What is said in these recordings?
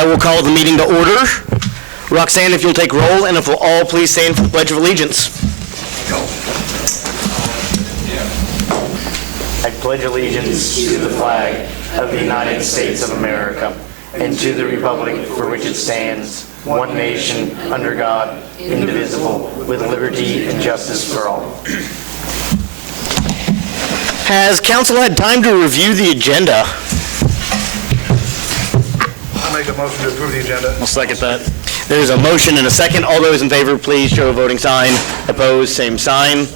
I will call the meeting to order. Roxanne, if you'll take roll, and if we'll all please stand for the Pledge of Allegiance. I pledge allegiance to the flag of the United States of America and to the republic for which it stands, one nation, under God, indivisible, with liberty and justice for all. Has council had time to review the agenda? I'll make a motion to approve the agenda. I'll second that. There's a motion and a second. All those in favor, please show a voting sign. Opposed, same sign.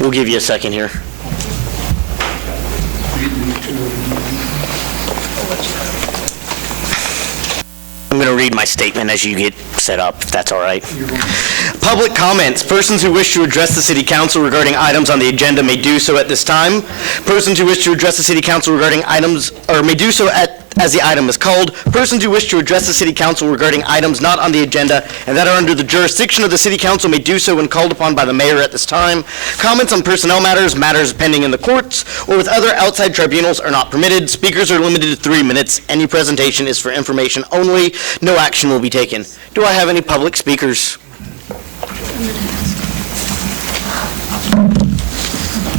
We'll give you a second here. I'm going to read my statement as you get set up, if that's all right. Public comments. Persons who wish to address the City Council regarding items on the agenda may do so at this time. Persons who wish to address the City Council regarding items, or may do so as the item is called. Persons who wish to address the City Council regarding items not on the agenda and that are under the jurisdiction of the City Council may do so when called upon by the mayor at this time. Comments on personnel matters, matters pending in the courts, or with other outside tribunals are not permitted. Speakers are limited to 3 minutes. Any presentation is for information only. No action will be taken. Do I have any public speakers?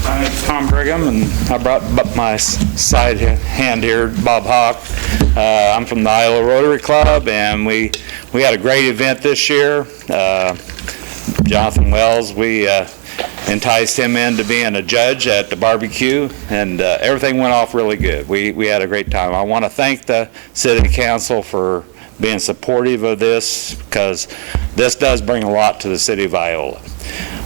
My name's Tom Brigham, and I brought my side hand here, Bob Hawk. I'm from the Iola Rotary Club, and we had a great event this year. Jonathan Wells, we enticed him into being a judge at the barbecue, and everything went off really good. We had a great time. I want to thank the City Council for being supportive of this, because this does bring a lot to the city of Iola.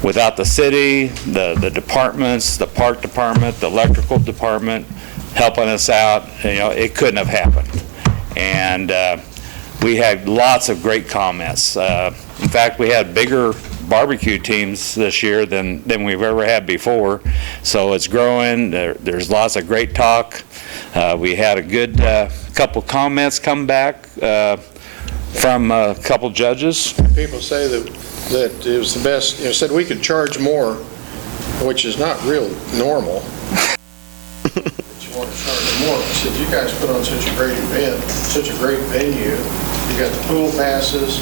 Without the city, the departments, the park department, the electrical department helping us out, it couldn't have happened. And we had lots of great comments. In fact, we had bigger barbecue teams this year than we've ever had before. So it's growing. There's lots of great talk. We had a good couple comments come back from a couple judges. People say that it was the best, said we could charge more, which is not real normal. But you want to charge more. I said, you guys put on such a great event, such a great venue. You got the pool passes.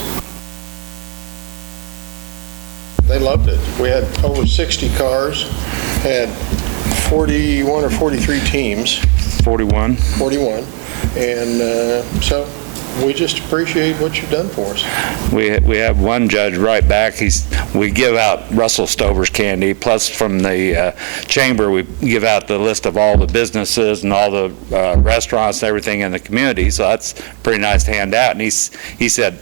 They loved it. We had over 60 cars, had 41 or 43 teams. 41. 41. And so we just appreciate what you've done for us. We have one judge right back. We give out Russell Stover's candy, plus from the chamber we give out the list of all the businesses and all the restaurants and everything in the community. So that's pretty nice to hand out. And he said,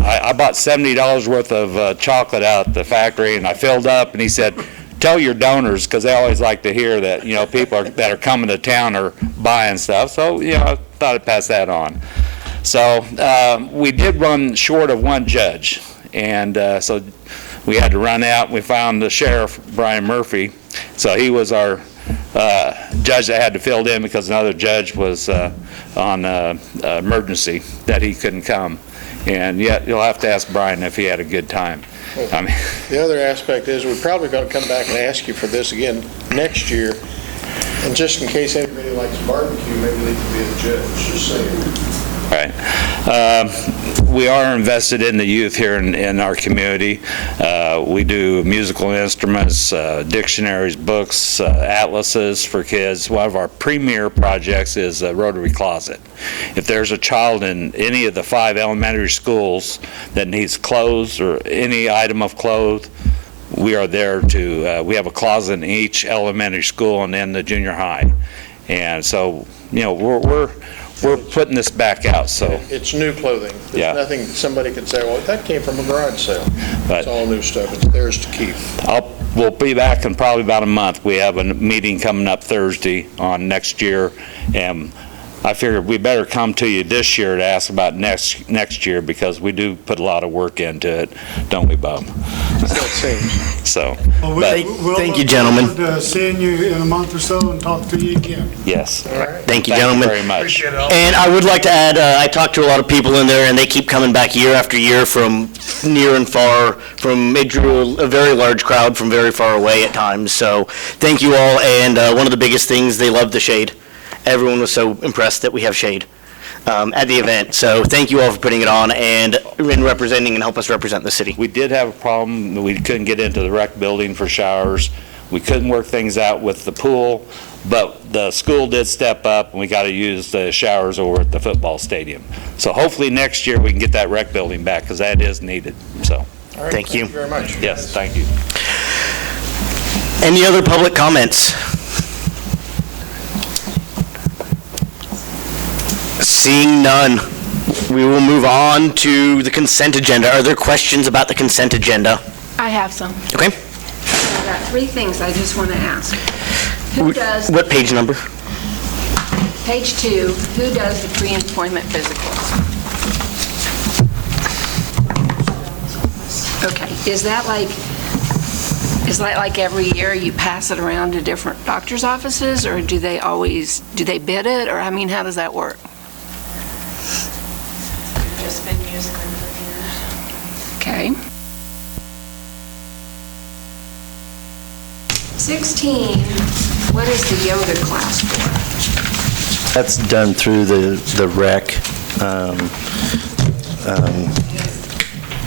I bought $70 worth of chocolate out at the factory, and I filled up. And he said, tell your donors, because they always like to hear that people that are coming to town are buying stuff. So I thought I'd pass that on. So we did run short of one judge, and so we had to run out. We found the sheriff, Brian Murphy. So he was our judge that had to fill in because another judge was on emergency that he couldn't come. And yet you'll have to ask Brian if he had a good time. The other aspect is we're probably going to come back and ask you for this again next year. And just in case anybody likes barbecue, maybe they can be a judge, just saying. Right. We are invested in the youth here in our community. We do musical instruments, dictionaries, books, atlases for kids. One of our premier projects is a Rotary Closet. If there's a child in any of the 5 elementary schools that needs clothes or any item of clothes, we are there to, we have a closet in each elementary school and in the junior high. And so, we're putting this back out. So it's new clothing. There's nothing somebody could say, well, that came from a garage sale. But it's all new stuff. It's theirs to keep. We'll be back in probably about a month. We have a meeting coming up Thursday on next year, and I figured we better come to you this year to ask about next year, because we do put a lot of work into it, don't we, Bob? That seems. So, Well, thank you, gentlemen. We'll look forward to seeing you in a month or so and talk to you again. yes. All right. Thank you, gentlemen. Very much. And I would like to add, I talked to a lot of people in there, and they keep coming back year after year from near and far. It drew a very large crowd from very far away at times. So thank you all. And one of the biggest things, they love the shade. Everyone was so impressed that we have shade. at the event. So thank you all for putting it on and representing and help us represent the city. We did have a problem. We couldn't get into the rec building for showers. We couldn't work things out with the pool, but the school did step up, and we got to use the showers over at the football stadium. So hopefully next year we can get that rec building back, because that is needed. So, All right, Thank you. very much. yes, thank you. Any other public comments? Seeing none, we will move on to the consent agenda. Are there questions about the consent agenda? I have some. Okay. I've got three things I just want to ask. Who does, What page number? page 2, who does the pre-employment physicals? Okay, is that like every year you pass it around to different doctor's offices, or do they bid it, or I mean, how does that work? Just been using them for years. Okay. 16, what is the yoga class for? That's done through the rec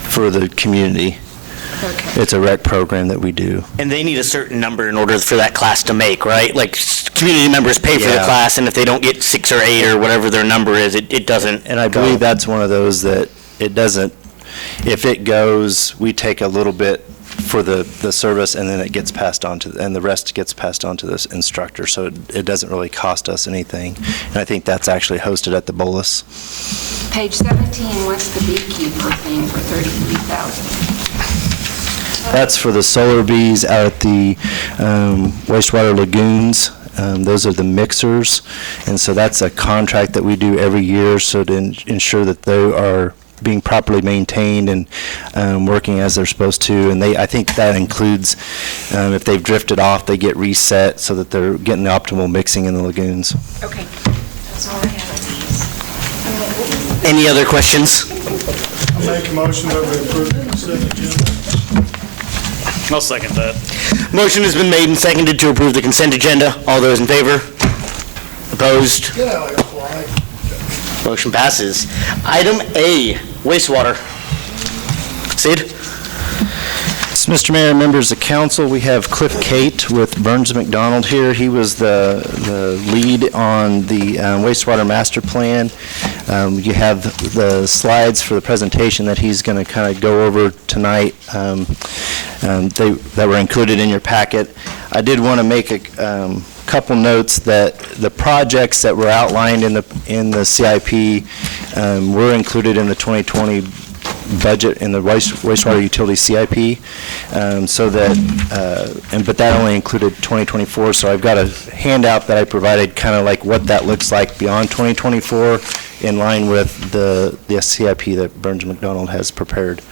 for the community. Okay. It's a rec program that we do. And they need a certain number in order for that class to make, right? Like, community members pay for the Yeah. class, and if they don't get 6 or 8 or whatever their number is, it doesn't And I go. believe that's one of those that it doesn't, if it goes, we take a little bit for the service, and then it gets passed on to, and the rest gets passed on to this instructor, so it doesn't really cost us anything. And I think that's actually hosted at the Bolus. Page 17, what's the beekeeper thing for $33,000? That's for the solar bees out at the wastewater lagoons. Those are the mixers, and so that's a contract that we do every year, so to ensure that they are being properly maintained and working as they're supposed to. And I think that includes, if they've drifted off, they get reset so that they're getting the optimal mixing in the lagoons. Okay. That's all I have of these. Any other questions? I'll make a motion that we approve the consent agenda. I'll second that. Motion has been made and seconded to approve the consent agenda. All those in favor? Opposed? Get out of here, fly. Motion passes. Item A, wastewater. Sid? Mr. Mayor, members of council, we have Cliff Cate with Burns McDonald here. He was the lead on the wastewater master plan. You have the slides for the presentation that he's going to kind of go over tonight that were included in your packet. I did want to make a couple notes that the projects that were outlined in the CIP were included in the 2020 budget in the wastewater utility CIP, so that, but that only included 2024, so I've got a handout that I provided kind of like what that looks like beyond 2024 in line with the CIP that Burns McDonald has prepared.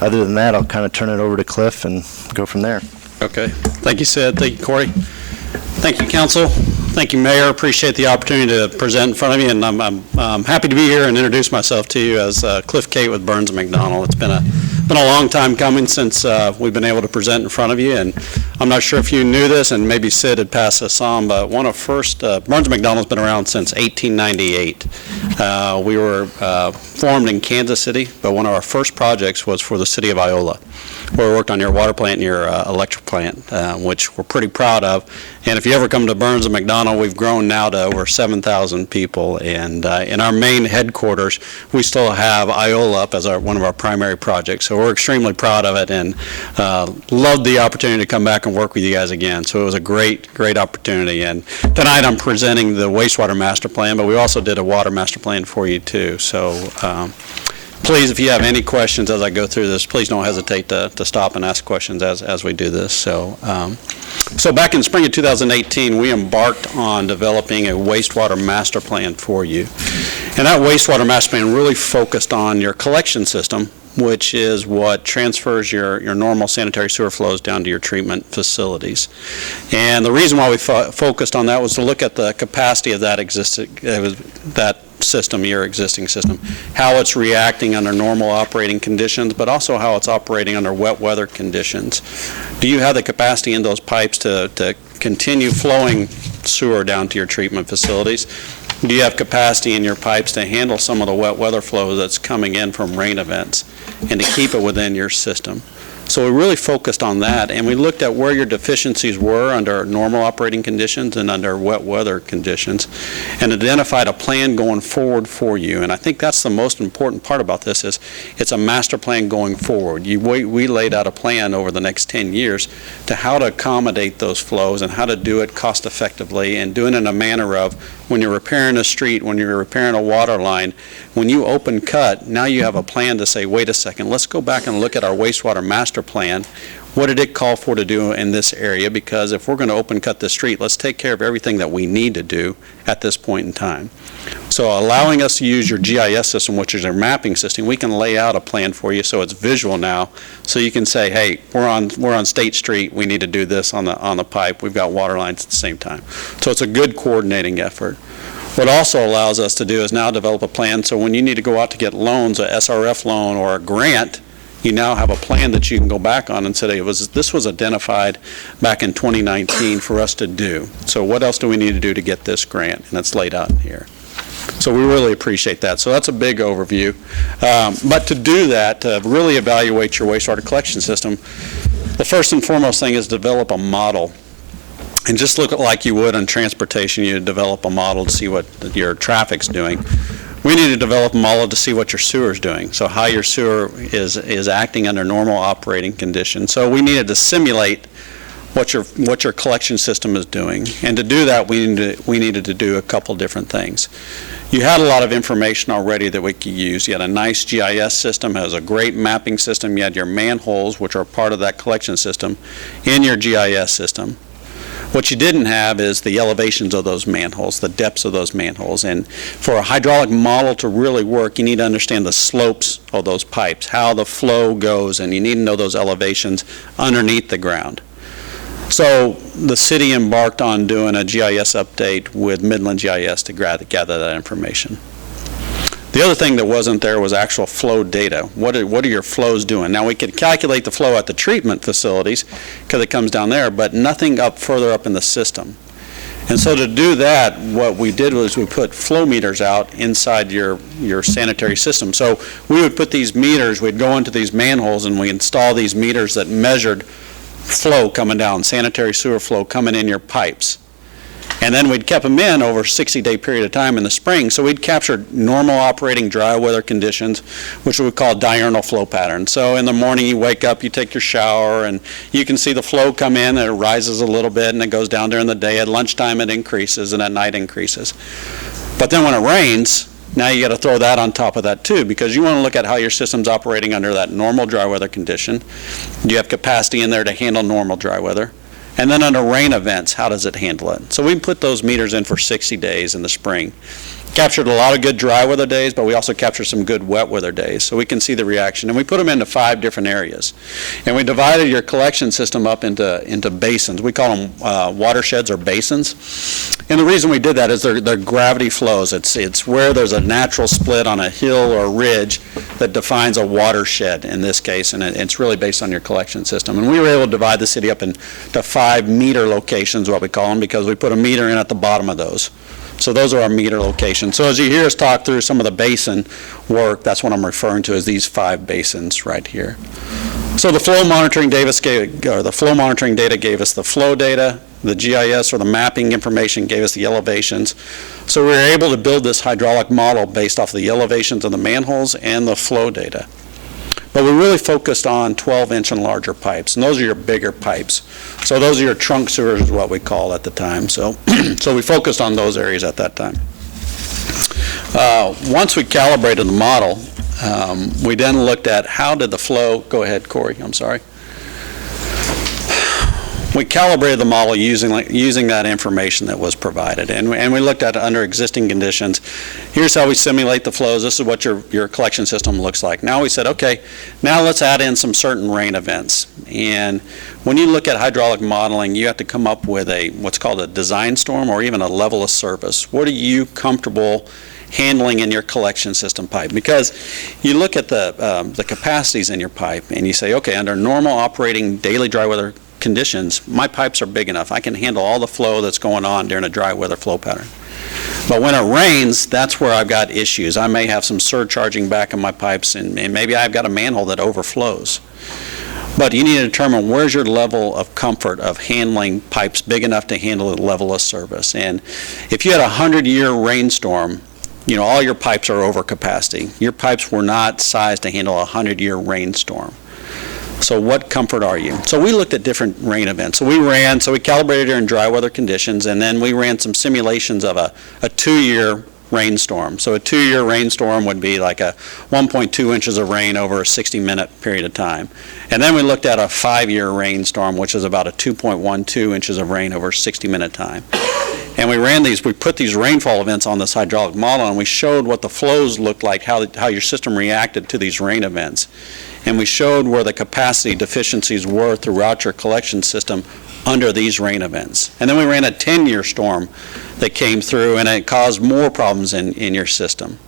Other than that, I'll kind of turn it over to Cliff and go from there. Okay. Thank you, Sid. Thank you, Corey. Thank you, council. Thank you, Mayor. Appreciate the opportunity to present in front of you, and I'm happy to be here and introduce myself to you as Cliff Cate with Burns McDonald. It's been a long time coming since we've been able to present in front of you, and I'm not sure if you knew this, and maybe Sid had passed this on, but Burns McDonald's been around since 1898. We were formed in Kansas City, but one of our first projects was for the city of Iola, where we worked on your water plant and your electric plant, which we're pretty proud of. And if you ever come to Burns & McDonald, we've grown now to over 7,000 people. And in our main headquarters, we still have Iola up as one of our primary projects. So we're extremely proud of it and loved the opportunity to come back and work with you guys again. So it was a great opportunity. And tonight I'm presenting the wastewater master plan, but we also did a water master plan for you too. So please, if you have any questions as I go through this, please don't hesitate to stop and ask questions as we do this. So back in spring of 2018, we embarked on developing a wastewater master plan for you. And that wastewater master plan really focused on your collection system, which is what transfers your normal sanitary sewer flows down to your treatment facilities. And the reason why we focused on that was to look at the capacity of that system, your existing system, how it's reacting under normal operating conditions, but also how it's operating under wet weather conditions. Do you have the capacity in those pipes to continue flowing sewer down to your treatment facilities? Do you have capacity in your pipes to handle some of the wet weather flow that's coming in from rain events and to keep it within your system? So we really focused on that, and we looked at where your deficiencies were under normal operating conditions and under wet weather conditions, and identified a plan going forward for you. And I think that's the most important part about this is it's a master plan going forward. We laid out a plan over the next 10 years to how to accommodate those flows and how to do it cost effectively and do it in a manner of when you're repairing a street, when you're repairing a water line, when you open cut, now you have a plan to say, wait a second, let's go back and look at our wastewater master plan. What did it call for to do in this area? Because if we're going to open cut the street, let's take care of everything that we need to do at this point in time. So allowing us to use your GIS system, which is our mapping system, we can lay out a plan for you so it's visual now. So you can say, hey, we're on State Street, we need to do this on the pipe. We've got water lines at the same time. So it's a good coordinating effort. What also allows us to do is now develop a plan so when you need to go out to get loans, a SRF loan or a grant, you now have a plan that you can go back on and say, this was identified back in 2019 for us to do. So what else do we need to do to get this grant? And it's laid out in here. So we really appreciate that. So that's a big overview. But to do that, to really evaluate your wastewater collection system, the first and foremost thing is develop a model. And just look at like you would on transportation, you develop a model to see what your traffic's doing. We need to develop a model to see what your sewer is doing, so how your sewer is acting under normal operating conditions. So we needed to simulate what your collection system is doing. And to do that, we needed to do a couple different things. You had a lot of information already that we could use. You had a nice GIS system, has a great mapping system. You had your manholes, which are part of that collection system, in your GIS system. What you didn't have is the elevations of those manholes, the depths of those manholes. And for a hydraulic model to really work, you need to understand the slopes of those pipes, how the flow goes, and you need to know those elevations underneath the ground. So the city embarked on doing a GIS update with Midland GIS to gather that information. The other thing that wasn't there was actual flow data. What are your flows doing? Now, we could calculate the flow at the treatment facilities because it comes down there, but nothing further up in the system. And so to do that, what we did was we put flow meters out inside your sanitary system. So we would put these meters, we'd go into these manholes and we install these meters that measured flow coming down, sanitary sewer flow coming in your pipes. And then we'd kept them in over a 60-day period of time in the spring. So we'd capture normal operating dry weather conditions, which we call diurnal flow patterns. So in the morning you wake up, you take your shower, and you can see the flow come in, and it rises a little bit, and it goes down during the day. At lunchtime it increases, and at night increases. But then when it rains, now you got to throw that on top of that too, because you want to look at how your system's operating under that normal dry weather condition. Do you have capacity in there to handle normal dry weather? And then under rain events, how does it handle it? So we put those meters in for 60 days in the spring. Captured a lot of good dry weather days, but we also captured some good wet weather days, so we can see the reaction. And we put them into 5 different areas. And we divided your collection system up into basins. We call them watersheds or basins. And the reason we did that is they're gravity flows. It's where there's a natural split on a hill or ridge that defines a watershed in this case, and it's really based on your collection system. And we were able to divide the city up into 5 meter locations, what we call them, because we put a meter in at the bottom of those. So those are our meter locations. So as you hear us talk through some of the basin work, that's what I'm referring to as these 5 basins right here. So the flow monitoring data gave us the flow data, the GIS or the mapping information gave us the elevations. So we were able to build this hydraulic model based off the elevations of the manholes and the flow data. But we really focused on 12-inch and larger pipes, and those are your bigger pipes. So those are your trunk sewers is what we call at the time. So, so we focused on those areas at that time. Once we calibrated the model, we then looked at how did the flow, go ahead, Corey, I'm sorry. We calibrated the model using that information that was provided, and we looked at it under existing conditions. Here's how we simulate the flows. This is what your collection system looks like. Now we said, okay, now let's add in some certain rain events. And when you look at hydraulic modeling, you have to come up with what's called a design storm or even a level of service. What are you comfortable handling in your collection system pipe? Because you look at the capacities in your pipe and you say, okay, under normal operating daily dry weather conditions, my pipes are big enough. I can handle all the flow that's going on during a dry weather flow pattern. But when it rains, that's where I've got issues. I may have some surcharging back in my pipes, and maybe I've got a manhole that overflows. But you need to determine where's your level of comfort of handling pipes big enough to handle the level of service. And if you had a 100-year rainstorm, you know, all your pipes are over capacity. Your pipes were not sized to handle a 100-year rainstorm. So what comfort are you? So we looked at different rain events. So we calibrated during dry weather conditions, and then we ran some simulations of a 2-year rainstorm. So a 2-year rainstorm would be like a 1.2 inches of rain over a 60-minute period of time. And then we looked at a 5-year rainstorm, which is about a 2.12 inches of rain over a 60-minute time. And we put these rainfall events on this hydraulic model, and we showed what the flows looked like, how your system reacted to these rain events. And we showed where the capacity deficiencies were throughout your collection system under these rain events. And then we ran a 10-year storm that came through, and it caused more problems in your system.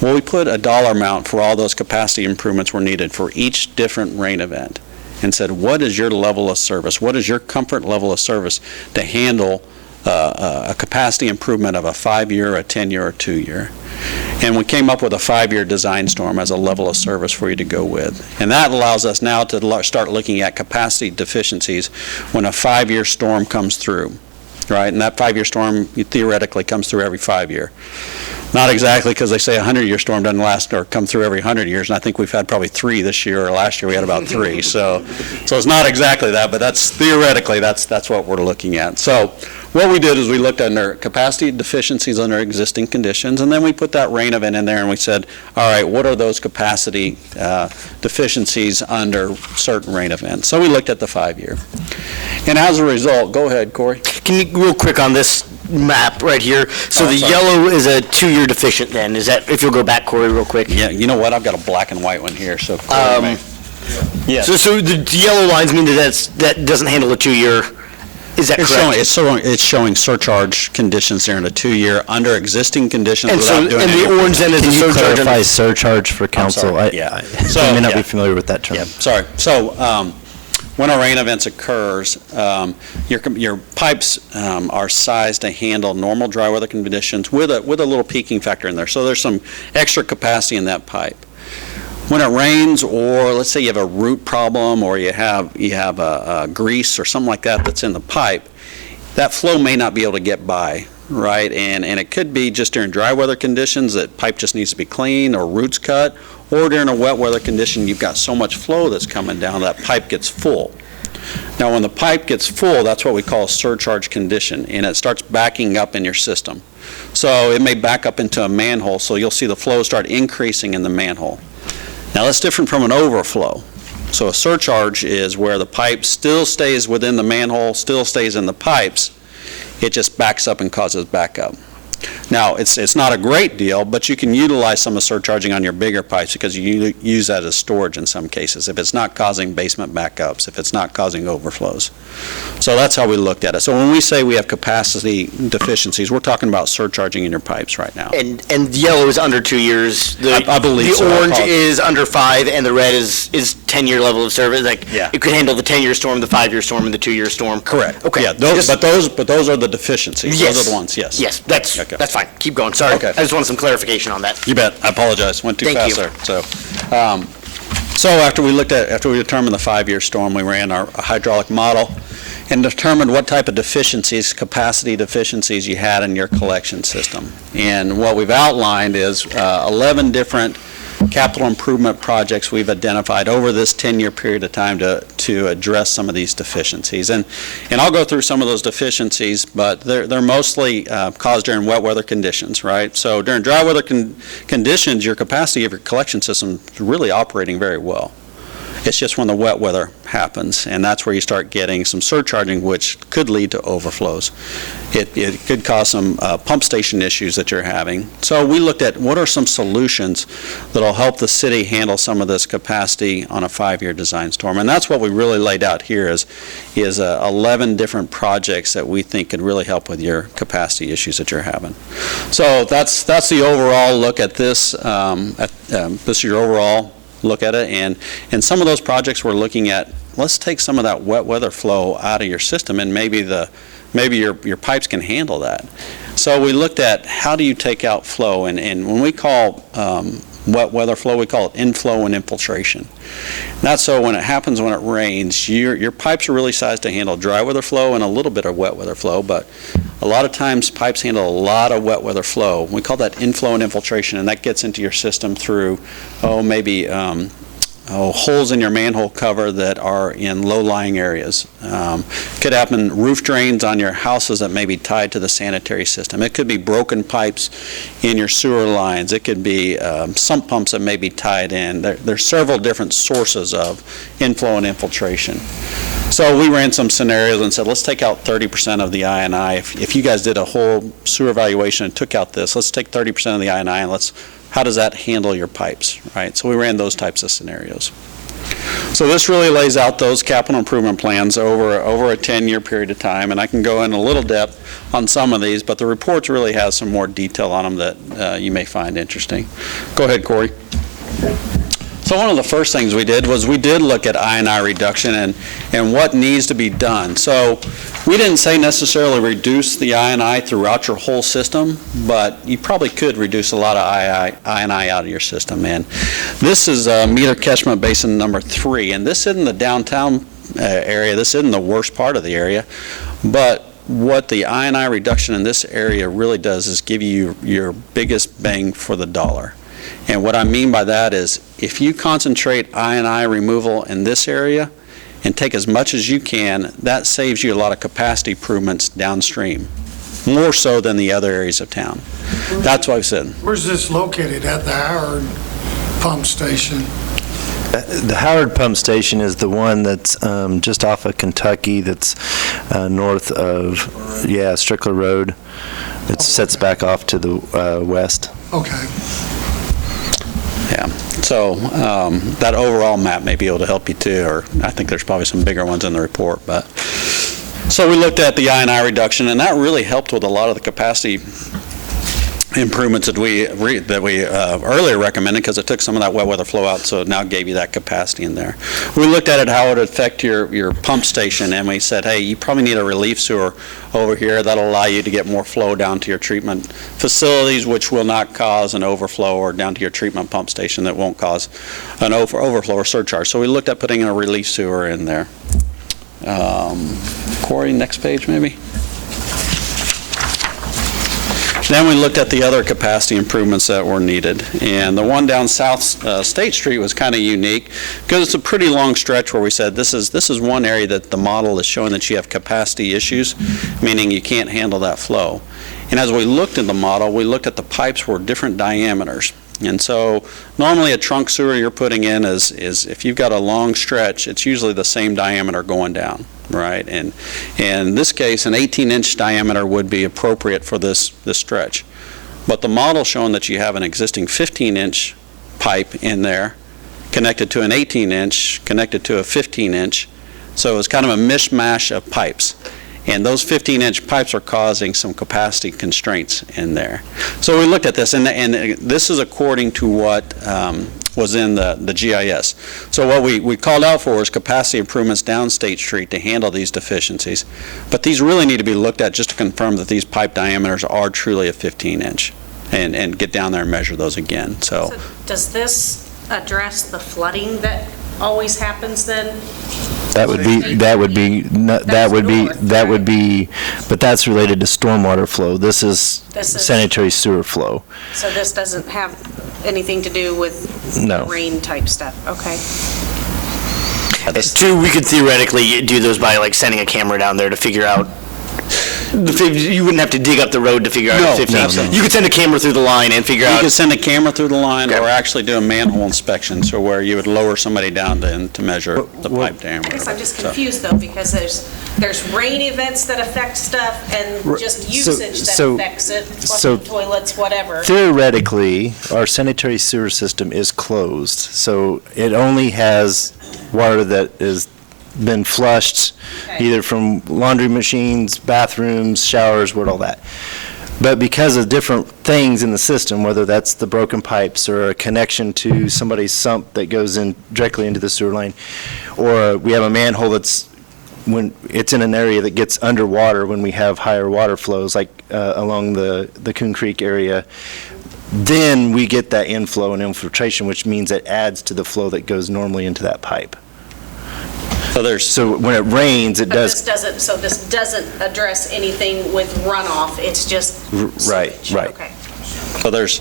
Well, we put a dollar amount for all those capacity improvements were needed for each different rain event and said, what is your level of service? What is your comfort level of service to handle a capacity improvement of a 5-year, a 10-year, or 2-year? And we came up with a 5-year design storm as a level of service for you to go with. And that allows us now to start looking at capacity deficiencies when a 5-year storm comes through, right? And that 5-year storm theoretically comes through every 5 year. Not exactly, because they say a 100-year storm doesn't last or come through every 100 years, and I think we've had probably 3 this year, or last year we had about 3. So it's not exactly that, but that's theoretically, that's what we're looking at. So what we did is we looked under capacity deficiencies under existing conditions, and then we put that rain event in there, and we said, all right, what are those capacity deficiencies under certain rain events? So we looked at the 5-year. And as a result, go ahead, Corey. Can you, real quick on this map right here, so the sorry. yellow is a 2-year deficient then, is that, if you'll go back, Corey, real quick? Yeah, you know what? I've got a black and white one here, so Corey may. Yeah. So the yellow lines mean that doesn't handle a 2-year, is that correct? It's showing surcharge conditions there in a 2-year under existing conditions And without so, doing and any. the orange then is Can the you surcharge. clarify surcharge for council? sorry. Yeah. So, I may not yeah. be familiar with that term. Yeah, sorry. So when a rain event occurs, your pipes are sized to handle normal dry weather conditions with a little peaking factor in there. So there's some extra capacity in that pipe. When it rains, or let's say you have a root problem, or you have a grease or something like that that's in the pipe, that flow may not be able to get by, right? And it could be just during dry weather conditions that pipe just needs to be cleaned or roots cut, or during a wet weather condition you've got so much flow that's coming down that pipe gets full. Now when the pipe gets full, that's what we call a surcharge condition, and it starts backing up in your system. So it may back up into a manhole, so you'll see the flow start increasing in the manhole. Now that's different from an overflow. So a surcharge is where the pipe still stays within the manhole, still stays in the pipes, it just backs up and causes backup. Now, it's not a great deal, but you can utilize some of surcharging on your bigger pipes because you use that as storage in some cases, if it's not causing basement backups, if it's not causing overflows. So that's how we looked at it. So when we say we have capacity deficiencies, we're talking about surcharging in your pipes right now. And yellow is under 2 years. I believe so. The I orange apologize. is under 5, and the red is 10-year level of service. Like, Yeah. it could handle the 10-year storm, the 5-year storm, and the 2-year storm. Correct. Okay. Yeah, but those are the deficiencies. Yes. Those are the ones, yes. Yes, that's Okay. fine. Keep going. Sorry. Okay. I just wanted some clarification on that. You bet. I apologize. Went too Thank fast you. there. So after we determined the 5-year storm, we ran our hydraulic model and determined what type of deficiencies, capacity deficiencies you had in your collection system. And what we've outlined is 11 different capital improvement projects we've identified over this 10-year period of time to address some of these deficiencies. And I'll go through some of those deficiencies, but they're mostly caused during wet weather conditions, right? So during dry weather conditions, your capacity of your collection system is really operating very well. It's just when the wet weather happens, and that's where you start getting some surcharging, which could lead to overflows. It could cause some pump station issues that you're having. So we looked at what are some solutions that'll help the city handle some of this capacity on a 5-year design storm. And that's what we really laid out here is 11 different projects that we think could really help with your capacity issues that you're having. So that's the overall look at this. This is your overall look at it, and some of those projects we're looking at, let's take some of that wet weather flow out of your system, and maybe your pipes can handle that. So we looked at how do you take out flow, and when we call wet weather flow, we call it inflow and infiltration. Not so when it happens when it rains, your pipes are really sized to handle dry weather flow and a little bit of wet weather flow, but a lot of times pipes handle a lot of wet weather flow. We call that inflow and infiltration, and that gets into your system through, maybe holes in your manhole cover that are in low-lying areas. Could happen roof drains on your houses that may be tied to the sanitary system. It could be broken pipes in your sewer lines. It could be sump pumps that may be tied in. There's several different sources of inflow and infiltration. So we ran some scenarios and said, let's take out 30% of the I&I. If you guys did a whole sewer evaluation and took out this, let's take 30% of the I&I and how does that handle your pipes, right? So we ran those types of scenarios. So this really lays out those capital improvement plans over a 10-year period of time, and I can go in a little depth on some of these, but the report really has some more detail on them that you may find interesting. Go ahead, Corey. So one of the first things we did was we did look at I&I reduction and what needs to be done. So we didn't say necessarily reduce the I&I throughout your whole system, but you probably could reduce a lot of I&I out of your system. And this is meter catchment basin number 3, and this isn't the downtown area. This isn't the worst part of the area, but what the I&I reduction in this area really does is give you your biggest bang for the dollar. And what I mean by that is if you concentrate I&I removal in this area and take as much as you can, that saves you a lot of capacity improvements downstream, more so than the other areas of town. That's what I said. Where's this located? At the Howard Pump Station? The Howard Pump Station is the one that's just off of Kentucky, that's north of, Strickler Road. It sets back off to the west. Okay. Yeah, so that overall map may be able to help you too, or I think there's probably some bigger ones in the report. But so we looked at the I&I reduction, and that really helped with a lot of the capacity improvements that we earlier recommended, because it took some of that wet weather flow out, so it now gave you that capacity in there. We looked at it, how it would affect your pump station, and we said, hey, you probably need a relief sewer over here that'll allow you to get more flow down to your treatment facilities, which will not cause an overflow, or down to your treatment pump station that won't cause an overflow or surcharge. So we looked at putting a relief sewer in there. Corey, next page maybe. Then we looked at the other capacity improvements that were needed, and the one down South State Street was kind of unique because it's a pretty long stretch where we said this is one area that the model is showing that you have capacity issues, meaning you can't handle that flow. And as we looked at the model, we looked at the pipes were different diameters. And so normally a trunk sewer you're putting in is if you've got a long stretch, it's usually the same diameter going down. Right, and in this case, an 18-inch diameter would be appropriate for this stretch. But the model showing that you have an existing 15-inch pipe in there, connected to an 18-inch, connected to a 15-inch, so it's kind of a mishmash of pipes. And those 15-inch pipes are causing some capacity constraints in there. So we looked at this, and this is according to what was in the GIS. So what we called out for is capacity improvements down State Street to handle these deficiencies. But these really need to be looked at just to confirm that these pipe diameters are truly a 15-inch, and get down there and measure those again. So does this address the flooding that always happens then? That would be, but that's related to stormwater flow. This is sanitary sewer flow. So this doesn't have anything to do with No. rain type stuff? Okay. Two, we could theoretically do those by like sending a camera down there to figure out. You wouldn't have to dig up the road to figure out No, if 15. absolutely. You could send a camera through the line and figure you out. could send a camera through the line, Okay. or actually do a manhole inspection, so where you would lower somebody down to measure the pipe diameter. I guess I'm just confused though, because there's rain events that affect stuff and just usage that affects it, flushing toilets, whatever. Theoretically, our sanitary sewer system is closed, so it only has water that is been flushed, Okay. either from laundry machines, bathrooms, showers, all that. But because of different things in the system, whether that's the broken pipes or a connection to somebody's sump that goes in directly into the sewer line, or we have a manhole that's when it's in an area that gets underwater when we have higher water flows, like along the Coon Creek area, then we get that inflow and infiltration, which means it adds to the flow that goes normally into that pipe. So when it rains, it But does. this doesn't address anything with runoff, it's just Right, sewage. right. Okay. So there's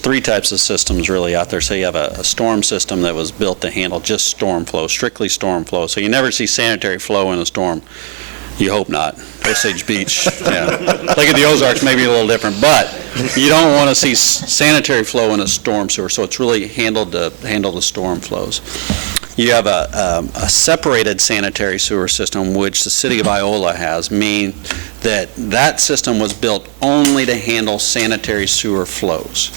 three types of systems really out there. So you have a storm system that was built to handle just storm flow, strictly storm flow. So you never see sanitary flow in a storm. You hope not. Osage Beach, yeah. Look at the Ozarks, maybe a little different, but you don't want to see sanitary flow in a storm sewer. So it's really handled to handle the storm flows. You have a separated sanitary sewer system, which the city of Iola has, mean that system was built only to handle sanitary sewer flows.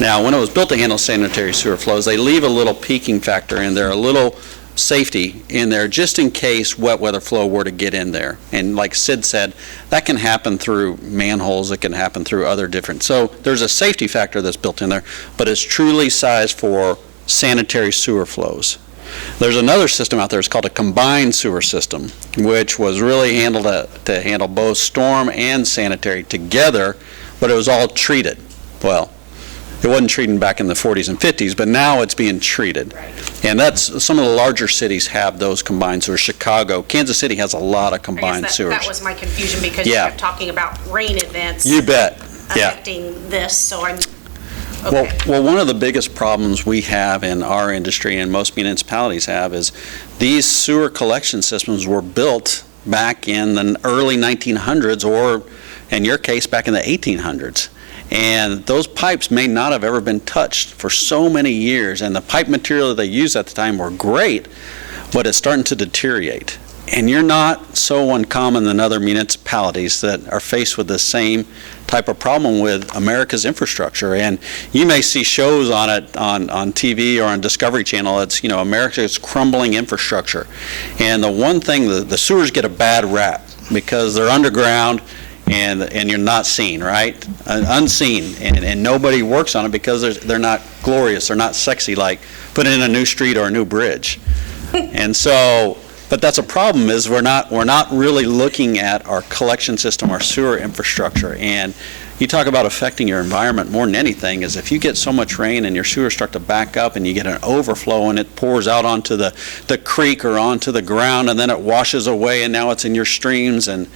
Now, when it was built to handle sanitary sewer flows, they leave a little peaking factor in there, a little safety in there, just in case wet weather flow were to get in there. And like Sid said, that can happen through manholes, it can happen through other different. So there's a safety factor that's built in there, but it's truly sized for sanitary sewer flows. There's another system out there, it's called a combined sewer system, which was really handled to handle both storm and sanitary together, but it was all treated. Well, it wasn't treated back in the 40s and 50s, but now it's being treated. And that's, some of the larger cities have those combined sewers. Chicago, Kansas City has a lot of combined sewers. That was my confusion, because Yeah. you're talking about rain events. You bet, yeah. Affecting this, so I'm, okay. Well, one of the biggest problems we have in our industry, and most municipalities have, is these sewer collection systems were built back in the early 1900s, or in your case, back in the 1800s. And those pipes may not have ever been touched for so many years, and the pipe material that they used at the time were great, but it's starting to deteriorate. And you're not so uncommon than other municipalities that are faced with the same type of problem with America's infrastructure. And you may see shows on it on TV or on Discovery Channel. It's, you know, America's crumbling infrastructure. And the one thing, the sewers get a bad rap because they're underground and you're not seen, right? Unseen, and nobody works on it because they're not glorious, they're not sexy like putting in a new street or a new bridge. And so, but that's a problem, is we're not really looking at our collection system, our sewer infrastructure. And you talk about affecting your environment more than anything, is if you get so much rain and your sewers start to back up and you get an overflow and it pours out onto the creek or onto the ground, and then it washes away and now it's in your streams, and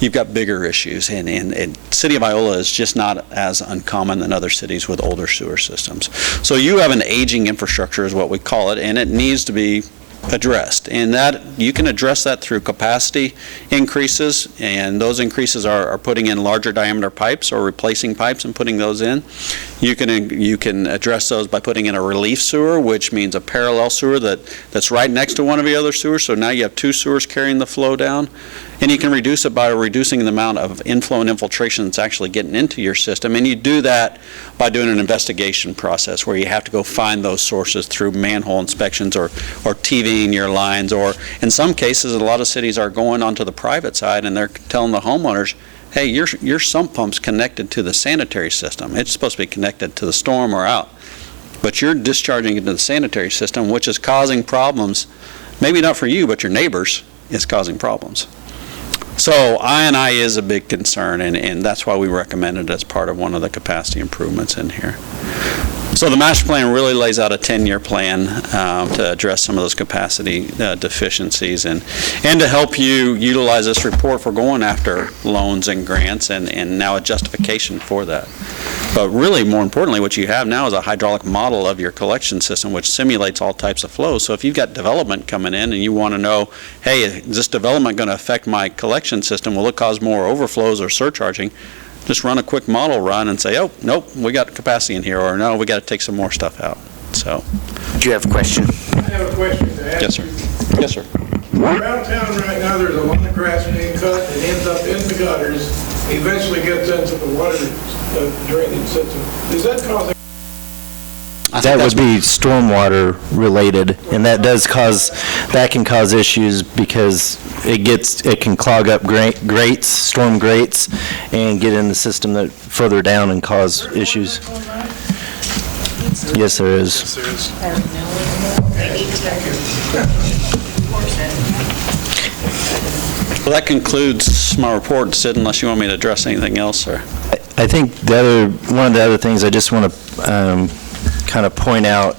you've got bigger issues. And City of Iola is just not as uncommon than other cities with older sewer systems. So you have an aging infrastructure is what we call it, and it needs to be addressed. And that, you can address that through capacity increases, and those increases are putting in larger diameter pipes or replacing pipes and putting those in. You can address those by putting in a relief sewer, which means a parallel sewer that's right next to one of the other sewers, so now you have two sewers carrying the flow down. And you can reduce it by reducing the amount of inflow and infiltration that's actually getting into your system. And you do that by doing an investigation process where you have to go find those sources through manhole inspections or TVing your lines, or in some cases, a lot of cities are going onto the private side and they're telling the homeowners, hey, your sump pump's connected to the sanitary system. It's supposed to be connected to the storm or out. But you're discharging into the sanitary system, which is causing problems, maybe not for you, but your neighbors, is causing problems. So I&I is a big concern, and that's why we recommend it as part of one of the capacity improvements in here. So the master plan really lays out a 10-year plan to address some of those capacity deficiencies and to help you utilize this report for going after loans and grants and now a justification for that. But really, more importantly, what you have now is a hydraulic model of your collection system which simulates all types of flows. So if you've got development coming in and you want to know, hey, is this development going to affect my collection system? Will it cause more overflows or surcharging? Just run a quick model run and say, oh, nope, we got capacity in here, or no, we got to take some more stuff out. So. Do you have a question? I have a question to ask. Yes, sir. Yes, sir. Around town right now, there's a lot of grass being cut and ends up in the gutters, eventually gets into the water drainage system. Is that causing? That would be stormwater related, and that can cause issues because it can clog up grates, storm grates, and get in the system that further down and cause issues. Yes, there is. Well, that concludes my report, Sid, unless you want me to address anything else, or? I think one of the other things I just want to kind of point out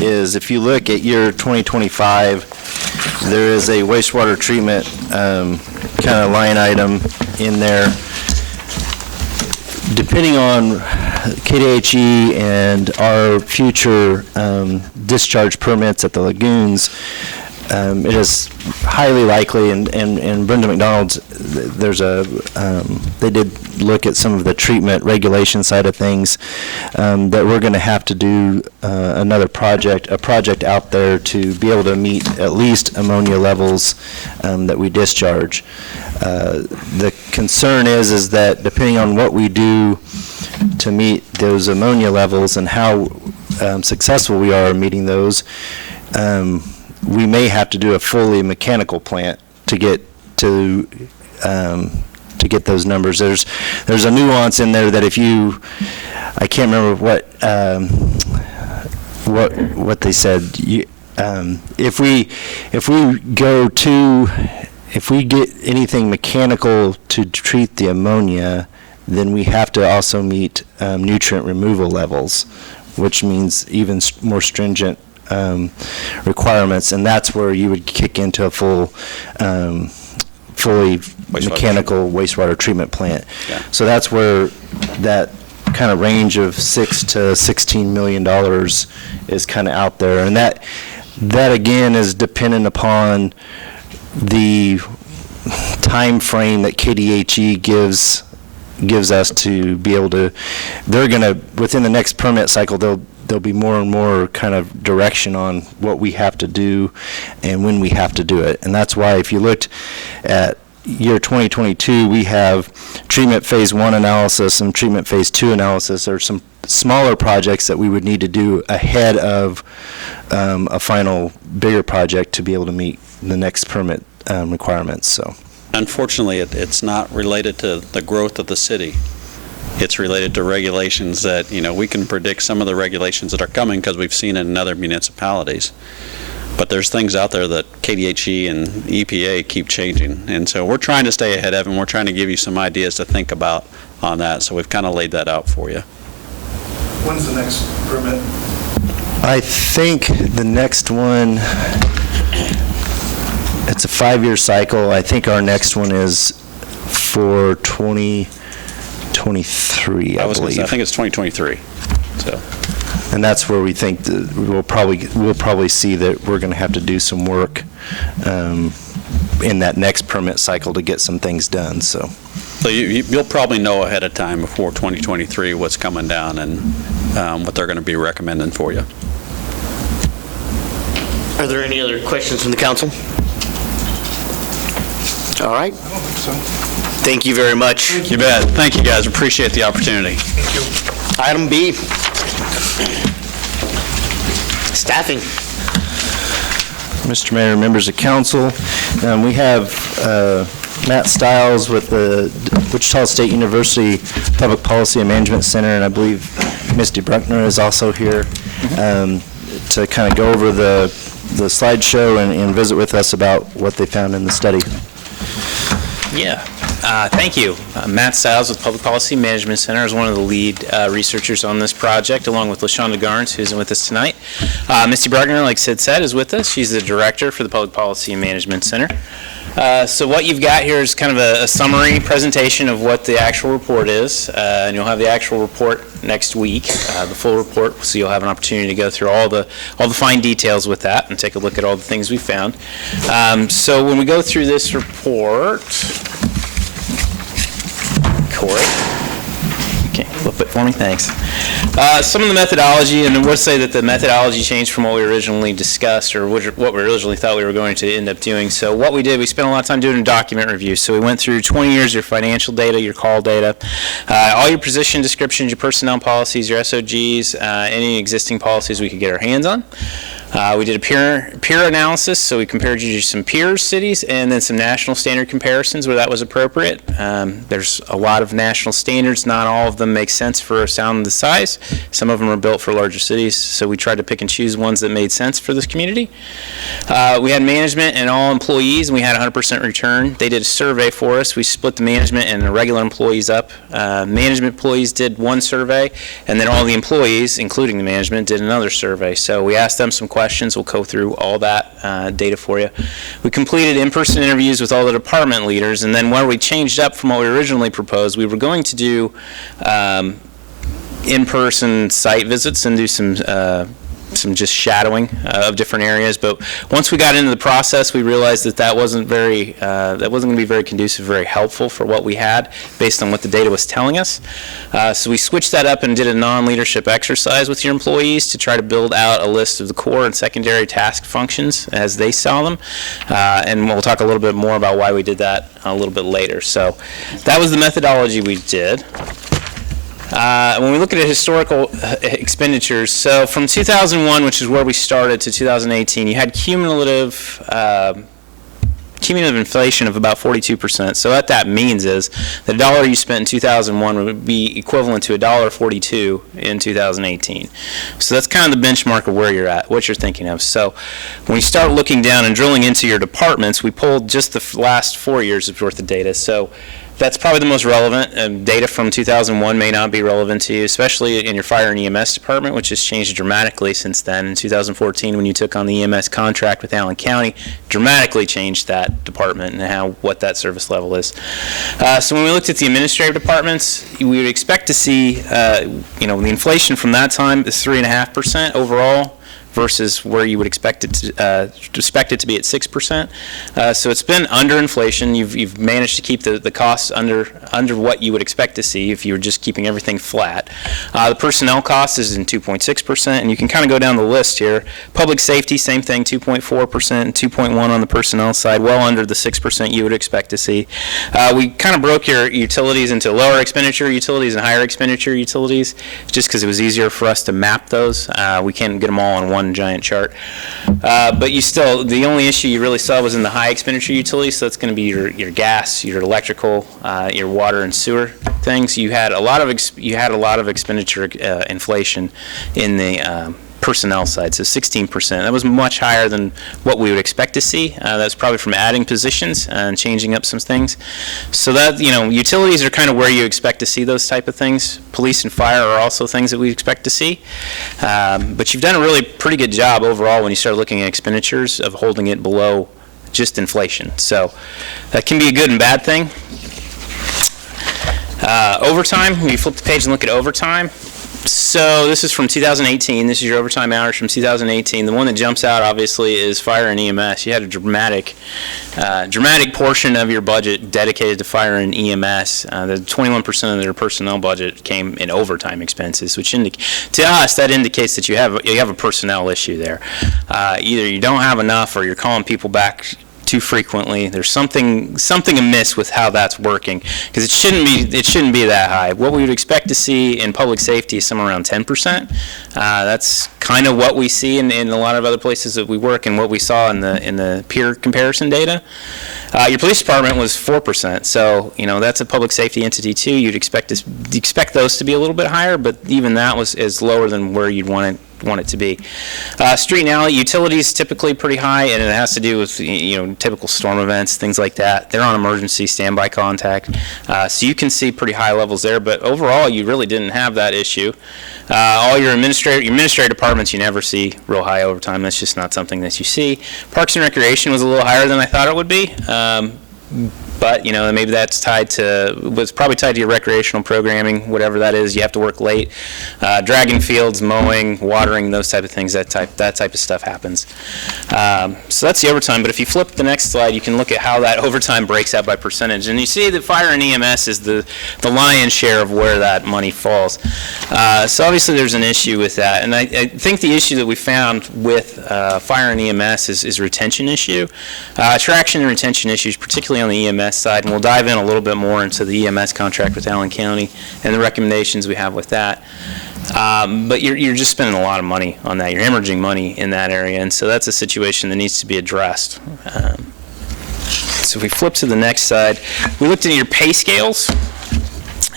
is if you look at year 2025, there is a wastewater treatment kind of line item in there. Depending on KDHE and our future discharge permits at the lagoons, it is highly likely, and Brenda McDonald's, they did look at some of the treatment regulation side of things, that we're going to have to do a project out there to be able to meet at least ammonia levels that we discharge. The concern is that depending on what we do to meet those ammonia levels and how successful we are in meeting those, we may have to do a fully mechanical plant to get those numbers. There's a nuance in there that I can't remember what they said. If we get anything mechanical to treat the ammonia, then we have to also meet nutrient removal levels, which means even more stringent requirements, and that's where you would kick into a fully mechanical wastewater treatment plant. Yeah. So that's where that kind of range of $6 to $16 million is kind of out there, and that again is dependent upon the time frame that KDHE gives us to be able to. They're going to, within the next permit cycle, there'll be more and more kind of direction on what we have to do and when we have to do it. And that's why if you looked at year 2022, we have treatment phase 1 analysis and treatment phase 2 analysis, or some smaller projects that we would need to do ahead of a final bigger project to be able to meet the next permit requirements. So, Unfortunately, it's not related to the growth of the city. It's related to regulations that, we can predict some of the regulations that are coming because we've seen it in other municipalities. But there's things out there that KDHE and EPA keep changing. And so we're trying to stay ahead of them. We're trying to give you some ideas to think about on that. So we've kind of laid that out for you. When's the next permit? I think the next one, it's a 5-year cycle. I think our next one is for 2023, I believe. I think it's 2023. So. And that's where we think that we'll probably see that we're going to have to do some work in that next permit cycle to get some things done. So You'll probably know ahead of time before 2023 what's coming down and what they're going to be recommending for you. Are there any other questions from the council? All right. I don't think so. Thank you very much. You bet. Thank you, guys. Appreciate the opportunity. Item B. Staffing. Mr. Mayor, members of council, we have Matt Stiles with the Wichita State University Public Policy and Management Center, and I believe Misty Bruckner is also here to kind of go over the slideshow and visit with us about what they found in the study. Yeah, thank you. Matt Stiles with Public Policy Management Center is one of the lead researchers on this project, along with LaShonda Garnes, who's with us tonight. Misty Bruckner, like Sid said, is with us. She's the director for the Public Policy Management Center. So what you've got here is kind of a summary presentation of what the actual report is, and you'll have the actual report next week, the full report, so you'll have an opportunity to go through all the fine details with that and take a look at all the things we found. So when we go through this report, Corey, okay, flip it for me, thanks. Some of the methodology, and we'll say that the methodology changed from what we originally discussed or what we originally thought we were going to end up doing. So what we did, we spent a lot of time doing a document review. So we went through 20 years of your financial data, your call data, all your position descriptions, your personnel policies, your SOGs, any existing policies we could get our hands on. We did a peer analysis, so we compared you to some peer cities and then some national standard comparisons where that was appropriate. There's a lot of national standards. Not all of them make sense for a sound this size. Some of them are built for larger cities, so we tried to pick and choose ones that made sense for this community. We had management and all employees, and we had 100% return. They did a survey for us. We split the management and the regular employees up. Management employees did one survey, and then all the employees, including the management, did another survey. So we asked them some questions. We'll go through all that data for you. We completed in-person interviews with all the department leaders, and then where we changed up from what we originally proposed, we were going to do in-person site visits and do some just shadowing of different areas. But once we got into the process, we realized that wasn't going to be very conducive, very helpful for what we had based on what the data was telling us. So we switched that up and did a non-leadership exercise with your employees to try to build out a list of the core and secondary task functions as they saw them. And we'll talk a little bit more about why we did that a little bit later. So that was the methodology we did. When we look at the historical expenditures, so from 2001, which is where we started, to 2018, you had cumulative inflation of about 42%. So what that means is that $1 you spent in 2001 would be equivalent to $1.42 in 2018. So that's kind of the benchmark of where you're at, what you're thinking of. So when we start looking down and drilling into your departments, we pulled just the last 4 years worth of data. So that's probably the most relevant. Data from 2001 may not be relevant to you, especially in your fire and EMS department, which has changed dramatically since then. In 2014, when you took on the EMS contract with Allen County, dramatically changed that department and what that service level is. So when we looked at the administrative departments, we would expect to see, the inflation from that time is 3.5% overall, versus where you would expect it to be at 6%. So it's been under inflation. You've managed to keep the costs under what you would expect to see if you were just keeping everything flat. The personnel cost is in 2.6%, and you can kind of go down the list here. Public safety, same thing, 2.4%, 2.1 on the personnel side, well under the 6% you would expect to see. We kind of broke your utilities into lower expenditure utilities and higher expenditure utilities, just because it was easier for us to map those. We can't get them all on one giant chart. But the only issue you really saw was in the high expenditure utilities, so that's going to be your gas, your electrical, your water and sewer things. You had a lot of expenditure inflation in the personnel side, so 16%. That was much higher than what we would expect to see. That's probably from adding positions and changing up some things. So that, utilities are kind of where you expect to see those type of things. Police and fire are also things that we expect to see. But you've done a really pretty good job overall when you start looking at expenditures of holding it below just inflation. So that can be a good and bad thing. Overtime, when you flip the page and look at overtime, so this is from 2018. This is your overtime hours from 2018. The one that jumps out, obviously, is fire and EMS. You had a dramatic portion of your budget dedicated to fire and EMS. The 21% of their personnel budget came in overtime expenses, which to us that indicates that you have a personnel issue there. Either you don't have enough, or you're calling people back too frequently. There's something amiss with how that's working, because it shouldn't be that high. What we would expect to see in public safety is somewhere around 10%. That's kind of what we see in a lot of other places that we work, and what we saw in the peer comparison data. Your police department was 4%, so that's a public safety entity too. You'd expect those to be a little bit higher, but even that is lower than where you'd want it to be. Street and alley utilities typically pretty high, and it has to do with typical storm events, things like that. They're on emergency standby contact, so you can see pretty high levels there. But overall, you really didn't have that issue. All your administrative departments, you never see real high overtime. That's just not something that you see. Parks and Recreation was a little higher than I thought it would be. But maybe that's probably tied to your recreational programming, whatever that is. You have to work late, dragging fields, mowing, watering, those type of things. That type of stuff happens. So that's the overtime. But if you flip the next slide, you can look at how that overtime breaks out by percentage, and you see that fire and EMS is the lion's share of where that money falls. So obviously there's an issue with that, and I think the issue that we found with fire and EMS is retention issue, attraction and retention issues, particularly on the EMS side, and we'll dive in a little bit more into the EMS contract with Allen County and the recommendations we have with that. But you're just spending a lot of money on that. You're hemorrhaging money in that area, and so that's a situation that needs to be addressed. So if we flip to the next side, we looked at your pay scales,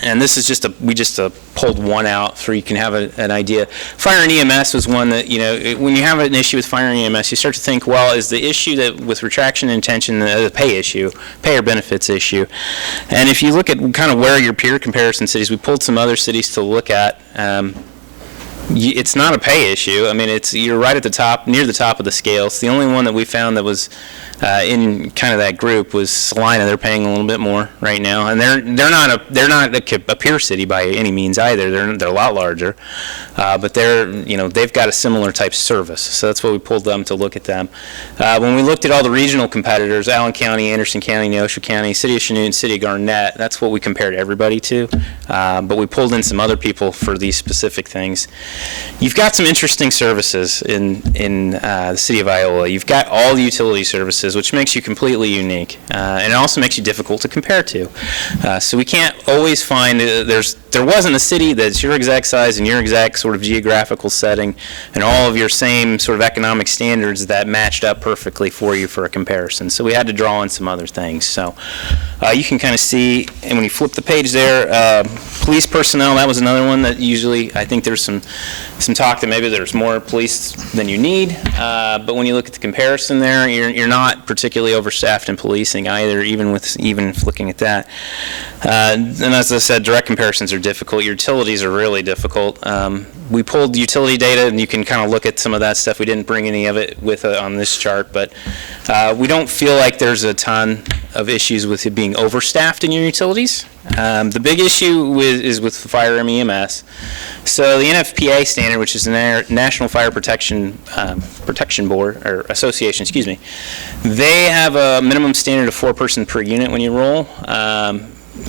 and this is we just pulled one out so you can have an idea. Fire and EMS was one that, when you have an issue with fire and EMS, you start to think, well, is the issue that with retraction and intention the pay issue, pay or benefits issue? And if you look at kind of where your peer comparison cities, we pulled some other cities to look at. It's not a pay issue. I mean, you're right at the top, near the top of the scale. It's the only one that we found that was in kind of that group was Salina. They're paying a little bit more right now, and they're not a peer city by any means either. They're a lot larger, but they've got a similar type service. So that's why we pulled them to look at them. When we looked at all the regional competitors, Allen County, Anderson County, Neosho County, City of Chanute, City of Garnett, that's what we compared everybody to. But we pulled in some other people for these specific things. You've got some interesting services in the city of Iola. You've got all the utility services, which makes you completely unique, and it also makes you difficult to compare to. So we can't always find, there wasn't a city that's your exact size and your exact sort of geographical setting and all of your same sort of economic standards that matched up perfectly for you for a comparison. So we had to draw in some other things. So you can kind of see, and when you flip the page there, police personnel, that was another one that usually, I think there's some talk that maybe there's more police than you need, but when you look at the comparison there, you're not particularly overstaffed in policing either, even looking at that. And as I said, direct comparisons are difficult. Your utilities are really difficult. We pulled utility data, and you can kind of look at some of that stuff. We didn't bring any of it with on this chart, but we don't feel like there's a ton of issues with it being overstaffed in your utilities. The big issue is with fire and EMS. So the NFPA standard, which is the National Fire Protection Board, or Association, excuse me, they have a minimum standard of 4 person per unit when you roll.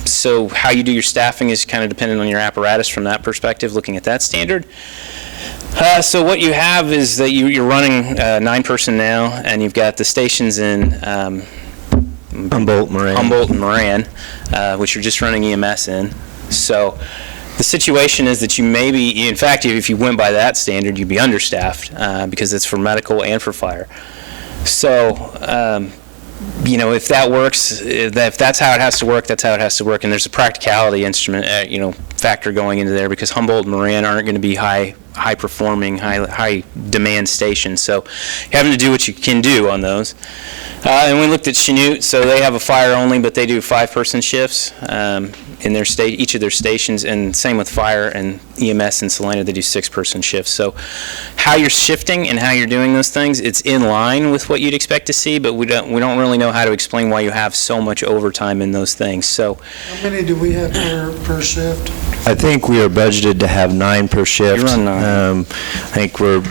So how you do your staffing is kind of dependent on your apparatus from that perspective, looking at that standard. So what you have is that you're running 9 person now, and you've got the stations in Humboldt, and Moran, which you're just running EMS in. So the situation is that you may be, in fact, if you went by that standard, you'd be understaffed because it's for medical and for fire. So, if that works, if that's how it has to work, that's how it has to work. And there's a practicality instrument, factor going into there because Humboldt and Moran aren't going to be high performing, high demand stations. So you're having to do what you can do on those. And we looked at Chanute, so they have a fire only, but they do 5 person shifts in each of their stations, and same with fire and EMS and Salina, they do 6 person shifts. So how you're shifting and how you're doing those things, it's in line with what you'd expect to see, but we don't really know how to explain why you have so much overtime in those things. So how many do we have per shift? I think we are budgeted to have 9 per shift. You run 9. I think we're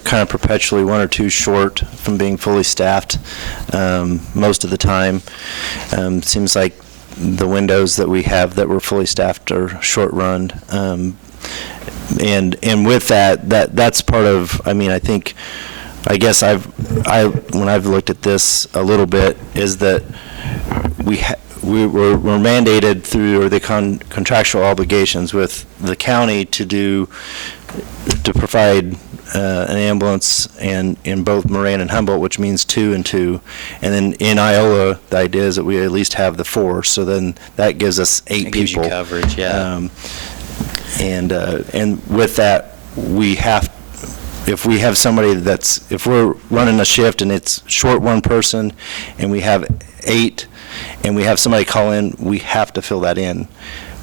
kind of perpetually 1 or 2 short from being fully staffed most of the time. Seems like the windows that we have that we're fully staffed are short-run. And with that's part of, I guess when I've looked at this a little bit, is that we're mandated through the contractual obligations with the county to provide an ambulance in both Moran and Humboldt, which means 2 and 2. And then in Iola, the idea is that we at least have the 4. So then that gives us 8 people. Gives you coverage, yeah. And with that, if we have somebody if we're running a shift and it's short 1 person and we have 8 and we have somebody call in, we have to fill that in.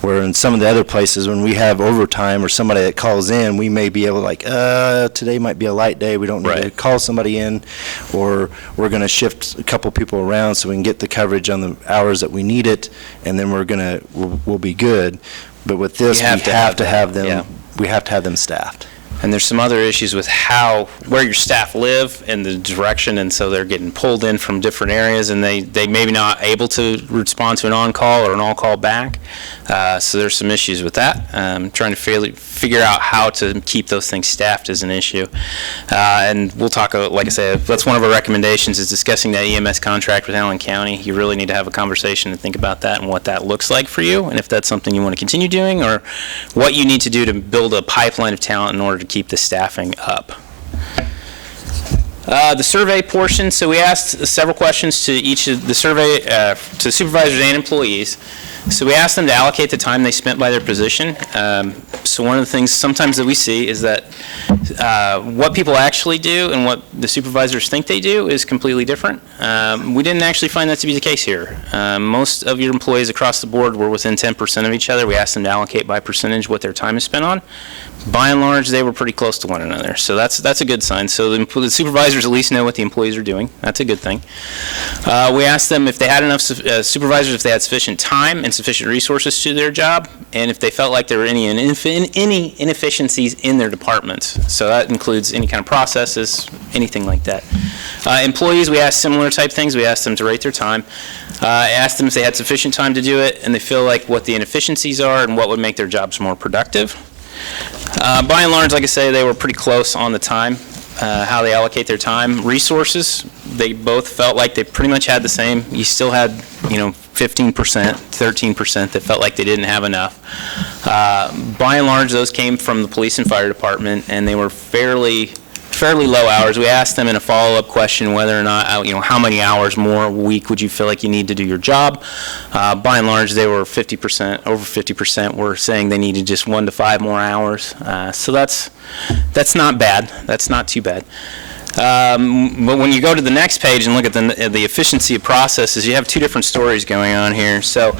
Where in some of the other places, when we have overtime or somebody that calls in, we may be able to today might be a light day, we don't need to call somebody in, or we're going to shift a couple people around so we can get the coverage on the hours that we need it, and then we'll be good. But with this, we have to have them. Yeah. We have to have them staffed. And there's some other issues with where your staff live and the direction, and so they're getting pulled in from different areas, and they maybe not able to respond to an on-call or an all-call back. So there's some issues with that. Trying to figure out how to keep those things staffed is an issue. And we'll talk, like I said, that's one of our recommendations, is discussing that EMS contract with Allen County. You really need to have a conversation and think about that and what that looks like for you, and if that's something you want to continue doing, or what you need to do to build a pipeline of talent in order to keep the staffing up. The survey portion, so we asked several questions to each of the survey, to supervisors and employees. So we asked them to allocate the time they spent by their position. So one of the things sometimes that we see is that what people actually do and what the supervisors think they do is completely different. We didn't actually find that to be the case here. Most of your employees across the board were within 10% of each other. We asked them to allocate by percentage what their time is spent on. By and large, they were pretty close to one another, so that's a good sign. So the supervisors at least know what the employees are doing. That's a good thing. We asked them if they had enough supervisors, if they had sufficient time and sufficient resources to their job, and if they felt like there were any inefficiencies in their departments. So that includes any kind of processes, anything like that. Employees, we asked similar type things. We asked them to rate their time. I asked them if they had sufficient time to do it, and they feel like what the inefficiencies are and what would make their jobs more productive. By and large, like I say, they were pretty close on the time, how they allocate their time. Resources, they both felt like they pretty much had the same. You still had, 15%, 13% that felt like they didn't have enough. By and large, those came from the police and fire department, and they were fairly low hours. We asked them in a follow-up question whether or not, how many hours more a week would you feel like you need to do your job. By and large, they were 50%, over 50% were saying they needed just 1 to 5 more hours. So that's not bad. That's not too bad. But when you go to the next page and look at the efficiency of processes, you have two different stories going on here. So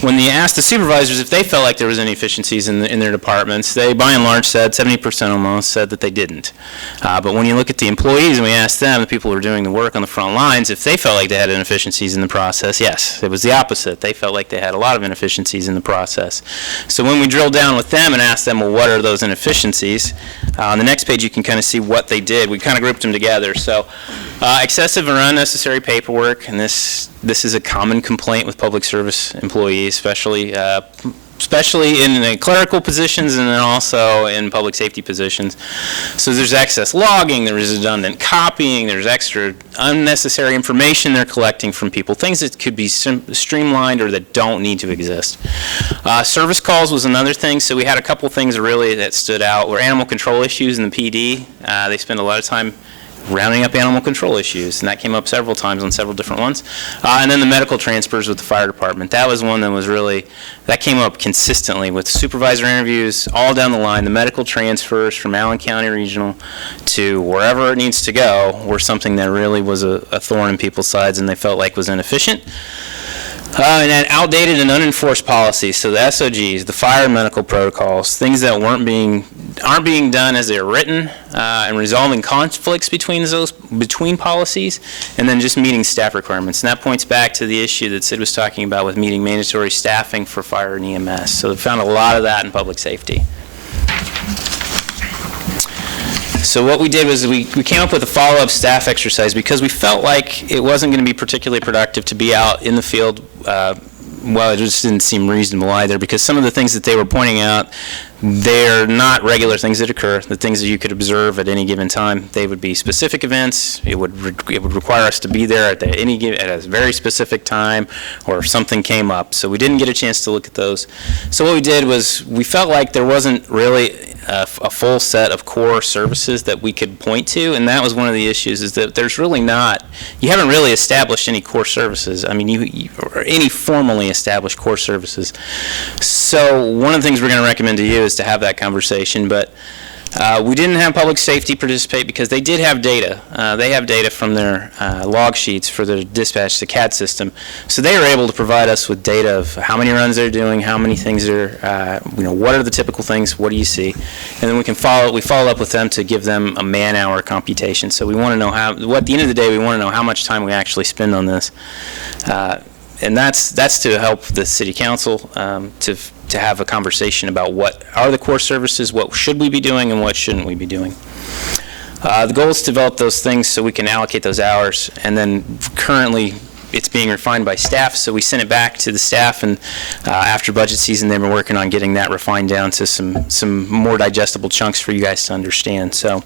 when you asked the supervisors if they felt like there was any efficiencies in their departments, they by and large said, 70% almost, said that they didn't. But when you look at the employees and we asked them, the people who are doing the work on the front lines, if they felt like they had inefficiencies in the process, yes, it was the opposite. They felt like they had a lot of inefficiencies in the process. So when we drilled down with them and asked them, well, what are those inefficiencies? On the next page, you can kind of see what they did. We kind of grouped them together. So excessive or unnecessary paperwork, and this is a common complaint with public service employees, especially in the clerical positions and then also in public safety positions. So there's excess logging, there's redundant copying, there's extra unnecessary information they're collecting from people, things that could be streamlined or that don't need to exist. Service calls was another thing, so we had a couple things really that stood out were animal control issues in the PD. They spend a lot of time rounding up animal control issues, and that came up several times on several different ones. And then the medical transfers with the fire department. That was one that was really, that came up consistently with supervisor interviews all down the line. The medical transfers from Allen County Regional to wherever it needs to go were something that really was a thorn in people's sides and they felt like was inefficient. And then outdated and unenforced policies, so the SOGs, the fire and medical protocols, things that aren't being done as they're written, and resolving conflicts between policies, and then just meeting staff requirements. And that points back to the issue that Sid was talking about with meeting mandatory staffing for fire and EMS. So we found a lot of that in public safety. So what we did was we came up with a follow-up staff exercise because we felt like it wasn't going to be particularly productive to be out in the field. Well, it just didn't seem reasonable either because some of the things that they were pointing out, they're not regular things that occur, the things that you could observe at any given time. They would be specific events. It would require us to be there at a very specific time or if something came up. So we didn't get a chance to look at those. So what we did was we felt like there wasn't really a full set of core services that we could point to, and that was one of the issues is that there's really not, you haven't really established any core services. I mean, or any formally established core services. So one of the things we're going to recommend to you is to have that conversation, but we didn't have public safety participate because they did have data. They have data from their log sheets for their dispatch, the CAD system. So they were able to provide us with data of how many runs they're doing, how many things they're, what are the typical things, what do you see? And then we follow up with them to give them a man-hour computation. So we want to know at the end of the day, we want to know how much time we actually spend on this. And that's to help the city council to to have a conversation about what are the core services, what should we be doing, and what shouldn't we be doing. The goal is to develop those things so we can allocate those hours, and then currently it's being refined by staff, so we sent it back to the staff, and after budget season, they've been working on getting that refined down to some more digestible chunks for you guys to understand. So,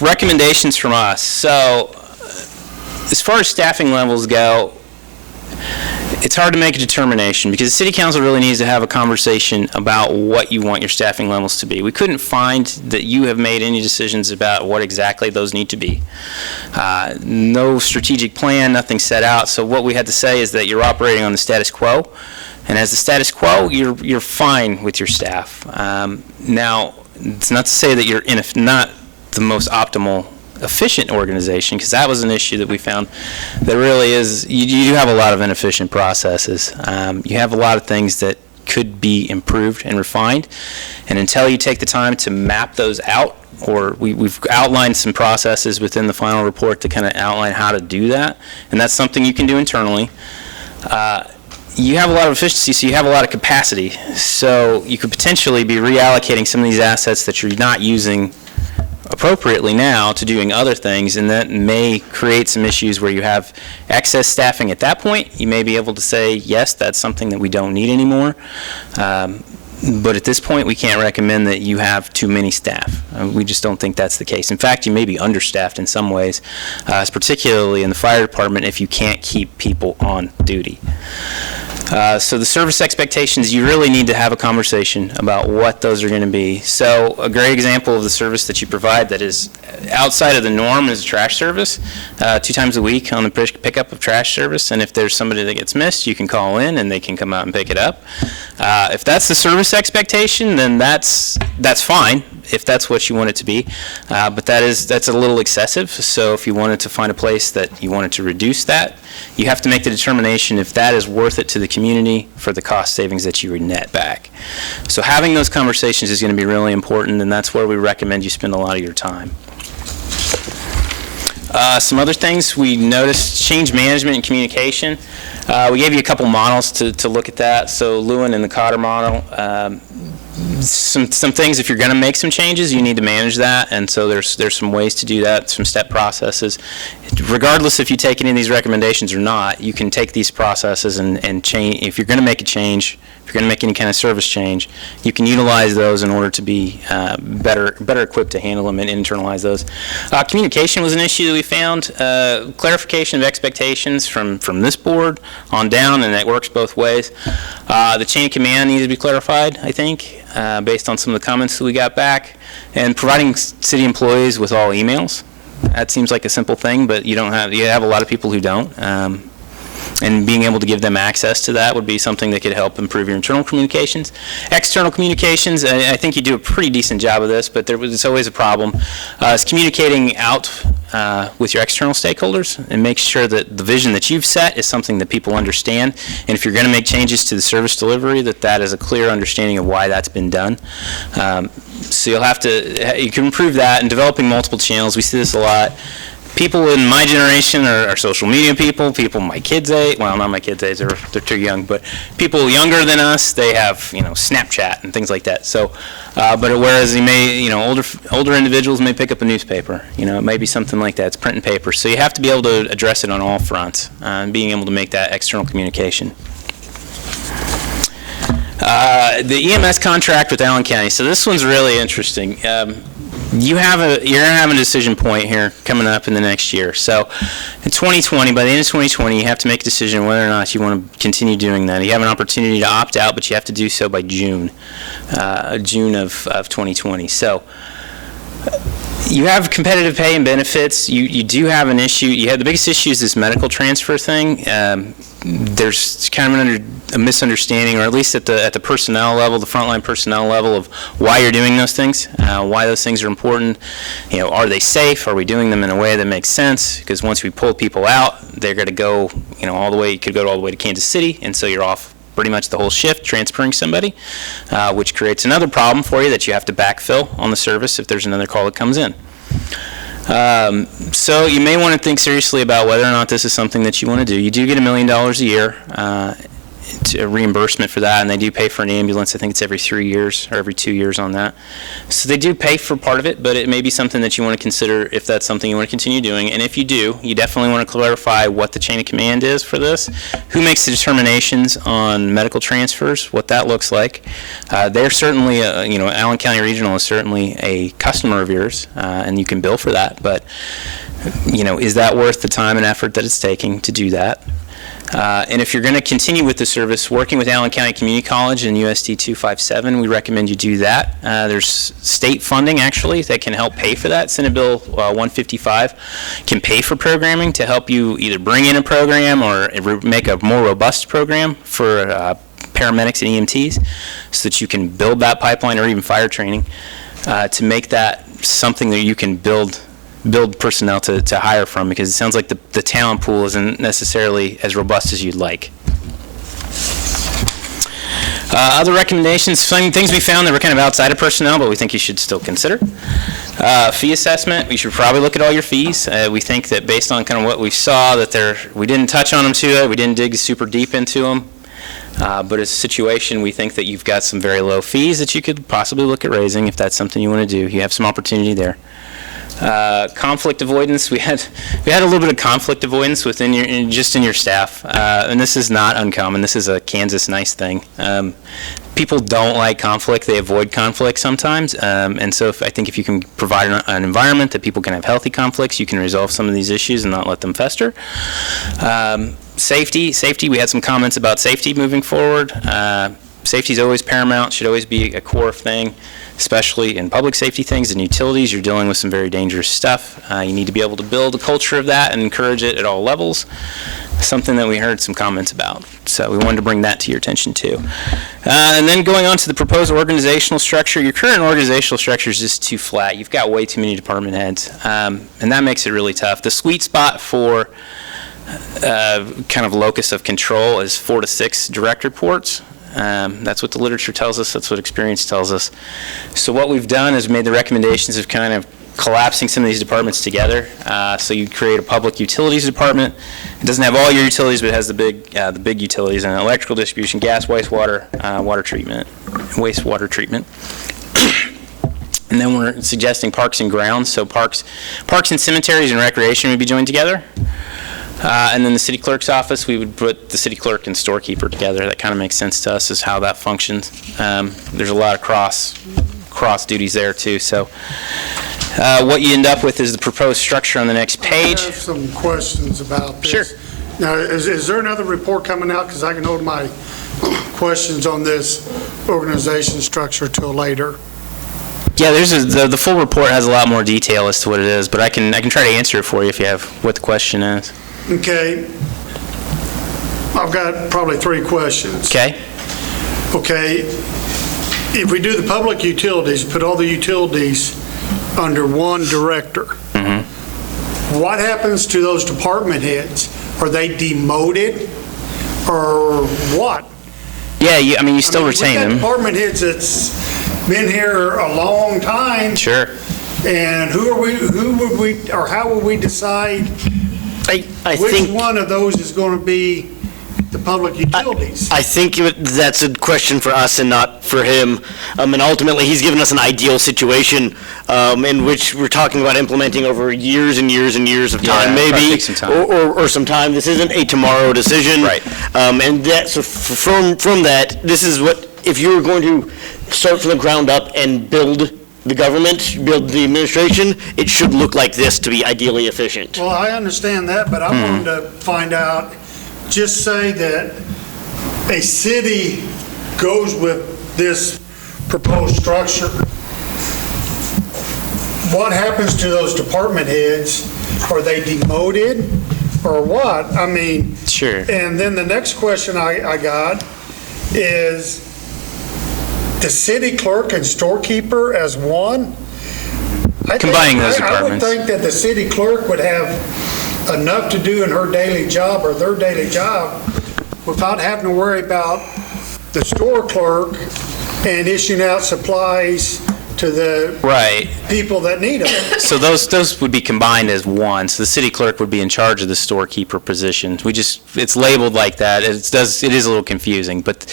recommendations from us. So, as far as staffing levels go, it's hard to make a determination because the city council really needs to have a conversation about what you want your staffing levels to be. We couldn't find that you have made any decisions about what exactly those need to be. No strategic plan, nothing set out. So what we had to say is that you're operating on the status quo, and as the status quo, you're fine with your staff. Now, it's not to say that you're not the most optimal efficient organization, because that was an issue that we found that really is, you have a lot of inefficient processes. You have a lot of things that could be improved and refined, and until you take the time to map those out, or we've outlined some processes within the final report to kind of outline how to do that, and that's something you can do internally. You have a lot of efficiency, so you have a lot of capacity, so you could potentially be reallocating some of these assets that you're not using appropriately now to doing other things, and that may create some issues where you have excess staffing at that point. You may be able to say, yes, that's something that we don't need anymore. But at this point, we can't recommend that you have too many staff. We just don't think that's the case. In fact, you may be understaffed in some ways, particularly in the fire department if you can't keep people on duty. So the service expectations, you really need to have a conversation about what those are going to be. So a great example of the service that you provide that is outside of the norm is trash service, 2 times a week on the pickup of trash service. And if there's somebody that gets missed, you can call in and they can come out and pick it up. If that's the service expectation, then that's fine, if that's what you want it to be. But that's a little excessive. So if you wanted to find a place that you wanted to reduce that, you have to make the determination if that is worth it to the community for the cost savings that you would net back. So having those conversations is going to be really important, and that's where we recommend you spend a lot of your time. Some other things we noticed: change management and communication. We gave you a couple models to look at that. So Lewin and the Cotter model. Some things, if you're going to make some changes, you need to manage that, and so there's some ways to do that, some step processes. Regardless if you take any of these recommendations or not, you can take these processes and change. If you're going to make a change, if you're going to make any kind of service change, you can utilize those in order to be better equipped to handle them and internalize those. Communication was an issue that we found. Clarification of expectations from this board on down, and it works both ways. The chain of command needs to be clarified, I think, based on some of the comments that we got back, and providing city employees with all emails. That seems like a simple thing, but you have a lot of people who don't. And being able to give them access to that would be something that could help improve your internal communications. External communications, I think you do a pretty decent job of this, but it's always a problem. It's communicating out with your external stakeholders and make sure that the vision that you've set is something that people understand. And if you're going to make changes to the service delivery, that is a clear understanding of why that's been done. So you can improve that, and developing multiple channels. We see this a lot. People in my generation are social media people my kids' age, well, not my kids' age, they're too young, but people younger than us, they have, Snapchat and things like that. So, but whereas older individuals may pick up a newspaper, it may be something like that. It's print and paper. So you have to be able to address it on all fronts, and being able to make that external communication. The EMS contract with Allen County. So this one's really interesting. You're going to have a decision point here coming up in the next year. So in 2020, by the end of 2020, you have to make a decision whether or not you want to continue doing that. You have an opportunity to opt out, but you have to do so by June of 2020. So you have competitive pay and benefits. You do have an issue. The biggest issue is this medical transfer thing. There's kind of a misunderstanding, or at least at the personnel level, the frontline personnel level, of why you're doing those things, why those things are important. Are they safe? Are we doing them in a way that makes sense? Because once we pull people out, they're going to go, all the way. You could go all the way to Kansas City, and so you're off pretty much the whole shift transferring somebody, which creates another problem for you that you have to backfill on the service if there's another call that comes in. So you may want to think seriously about whether or not this is something that you want to do. You do get $1 million a year. a reimbursement for that, and they do pay for an ambulance. I think it's every 3 years or every 2 years on that. So they do pay for part of it, but it may be something that you want to consider if that's something you want to continue doing. And if you do, you definitely want to clarify what the chain of command is for this, who makes the determinations on medical transfers, what that looks like. They're certainly, Allen County Regional is certainly a customer of yours, and you can bill for that, but is that worth the time and effort that it's taking to do that? And if you're going to continue with the service, working with Allen County Community College and USD 257, we recommend you do that. There's state funding, actually, that can help pay for that. Senate Bill 155 can pay for programming to help you either bring in a program or make a more robust program for paramedics and EMTs so that you can build that pipeline or even fire training to make that something that you can build personnel to hire from, because it sounds like the talent pool isn't necessarily as robust as you'd like. Other recommendations, some things we found that were kind of outside of personnel, but we think you should still consider. Fee assessment, we should probably look at all your fees. We think that based on kind of what we saw, that we didn't touch on them too much, we didn't dig super deep into them. But as a situation, we think that you've got some very low fees that you could possibly look at raising if that's something you want to do. You have some opportunity there. Conflict avoidance, we had a little bit of conflict avoidance within your staff, and this is not uncommon. This is a Kansas nice thing. People don't like conflict; they avoid conflict sometimes, and so I think if you can provide an environment that people can have healthy conflicts, you can resolve some of these issues and not let them fester. Safety, we had some comments about safety moving forward. Safety is always paramount, should always be a core thing, especially in public safety things and utilities. You're dealing with some very dangerous stuff. You need to be able to build a culture of that and encourage it at all levels, something that we heard some comments about. So we wanted to bring that to your attention too. And then going on to the proposed organizational structure, your current organizational structure is just too flat. You've got way too many department heads, and that makes it really tough. The sweet spot for kind of locus of control is 4 to 6 direct reports. That's what the literature tells us. That's what experience tells us. So what we've done is made the recommendations of kind of collapsing some of these departments together. So you create a public utilities department. It doesn't have all your utilities, but it has the big utilities and electrical distribution, gas, wastewater, wastewater treatment. And then we're suggesting parks and grounds. So parks and cemeteries and recreation would be joined together. And then the city clerk's office, we would put the city clerk and storekeeper together. That kind of makes sense to us as how that functions. There's a lot of cross duties there too. So what you end up with is the proposed structure on the next page. I have some questions about this. Sure. Now, is there another report coming out? Because I can hold my questions on this organization structure till later. Yeah, the full report has a lot more detail as to what it is, but I can try to answer it for you if you have what the question is. Okay. I've got probably 3 questions. Okay. Okay. If we do the public utilities, put all the utilities under one director, what happens to those department heads? Are they demoted or what? Yeah, you still retain them. We've got department heads that's been here a long time. Sure. And how will we decide which one of those is going to be the public utilities? I think that's a question for us and not for him. And ultimately, he's given us an ideal situation in which we're talking about implementing over years and years and years of time, maybe, some time. Or some time. This isn't a tomorrow decision. Right. And so from that, this is what, if you're going to start from the ground up and build the government, build the administration, it should look like this to be ideally efficient. Well, I understand that, but I wanted to find out, just say that a city goes with this proposed structure. What happens to those department heads? Are they demoted or what? I mean, sure. And then the next question I got is, the city clerk and storekeeper as one? Combining those departments. I would think that the city clerk would have enough to do in her daily job or their daily job without having to worry about the store clerk and issuing out supplies to the Right. people that need them. So those would be combined as one. So the city clerk would be in charge of the storekeeper position. It's labeled like that. It is a little confusing, but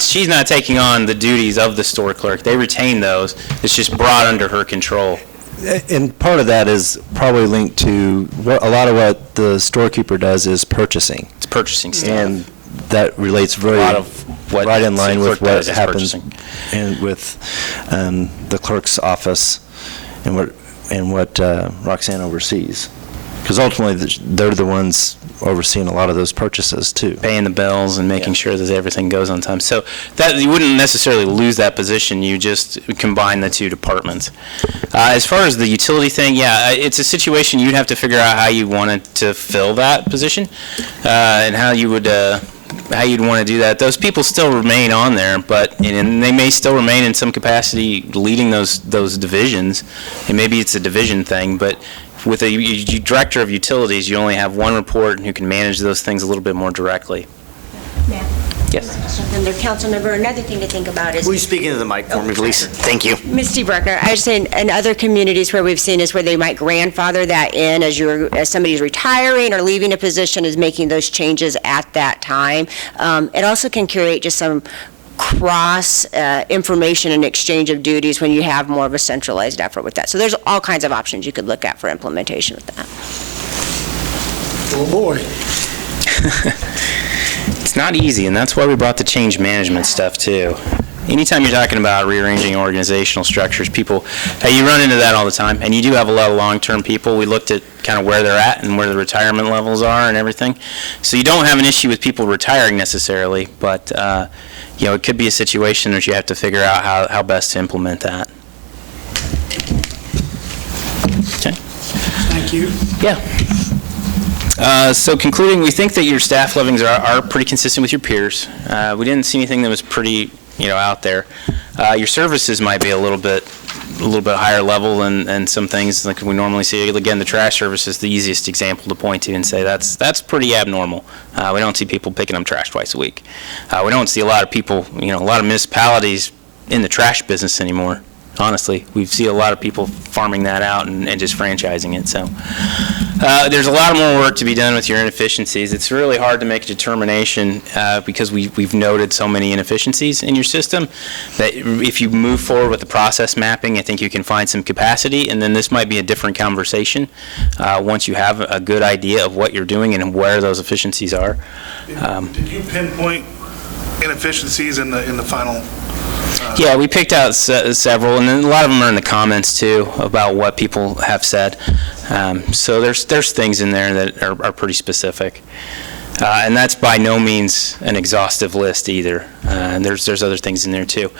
she's not taking on the duties of the store clerk. They retain those. It's just brought under her control. And part of that is probably linked to a lot of what the storekeeper does is purchasing. It's purchasing stuff. And that relates very lot of what right in line city with clerk what does is happens purchasing. with the clerk's office and what Roxanne oversees. Because ultimately, they're the ones overseeing a lot of those purchases, too. Paying the bills and making sure that everything goes on time. So that you wouldn't necessarily lose that position. You just combine the two departments. As far as the utility thing, yeah, it's a situation you'd have to figure out how you wanted to fill that position and how you'd want to do that. Those people still remain on there, and they may still remain in some capacity leading those divisions, and maybe it's a division thing, but with a director of utilities, you only have one report who can manage those things a little bit more directly. Ma'am. Yes. From their council member, another thing to think about is. Will you speak into the mic for me, please? Thank you. Misty Bruckner, I was saying, in other communities where we've seen is where they might grandfather that in as somebody's retiring or leaving a position, is making those changes at that time. It also can create just some cross information and exchange of duties when you have more of a centralized effort with that. So there's all kinds of options you could look at for implementation with that. Oh, boy. It's not easy, and that's why we brought the change management stuff, too. Anytime you're talking about rearranging organizational structures, you run into that all the time, and you do have a lot of long-term people. We looked at kind of where they're at and where the retirement levels are and everything. So you don't have an issue with people retiring necessarily, but it could be a situation that you have to figure out how best to implement that. Okay. Thank you. Yeah. So concluding, we think that your staff levies are pretty consistent with your peers. We didn't see anything that was pretty, out there. Your services might be a little bit higher level than some things like we normally see. Again, the trash service is the easiest example to point to and say that's pretty abnormal. We don't see people picking up trash twice a week. We don't see a lot of people, a lot of municipalities in the trash business anymore. Honestly, we see a lot of people farming that out and just franchising it. So there's a lot more work to be done with your inefficiencies. It's really hard to make a determination because we've noted so many inefficiencies in your system that if you move forward with the process mapping, I think you can find some capacity, and then this might be a different conversation once you have a good idea of what you're doing and where those efficiencies are. Did you pinpoint inefficiencies in the final? Yeah, we picked out several, and then a lot of them are in the comments too about what people have said. So there's things in there that are pretty specific. And that's by no means an exhaustive list either. And there's other things in there too.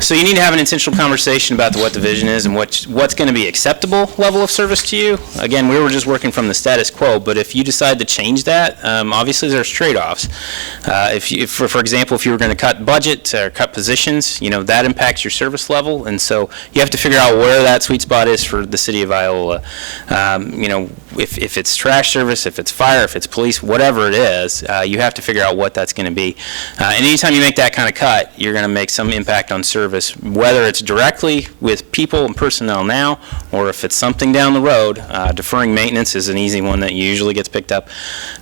So you need to have an intentional conversation about what the vision is and what's going to be acceptable level of service to you. Again, we were just working from the status quo, but if you decide to change that, obviously there's trade-offs. For example, if you were going to cut budget or cut positions, that impacts your service level, and so you have to figure out where that sweet spot is for the city of Iola. If it's trash service, if it's fire, if it's police, whatever it is, you have to figure out what that's going to be. And anytime you make that kind of cut, you're going to make some impact on service, whether it's directly with people and personnel now, or if it's something down the road. Deferring maintenance is an easy one that usually gets picked up.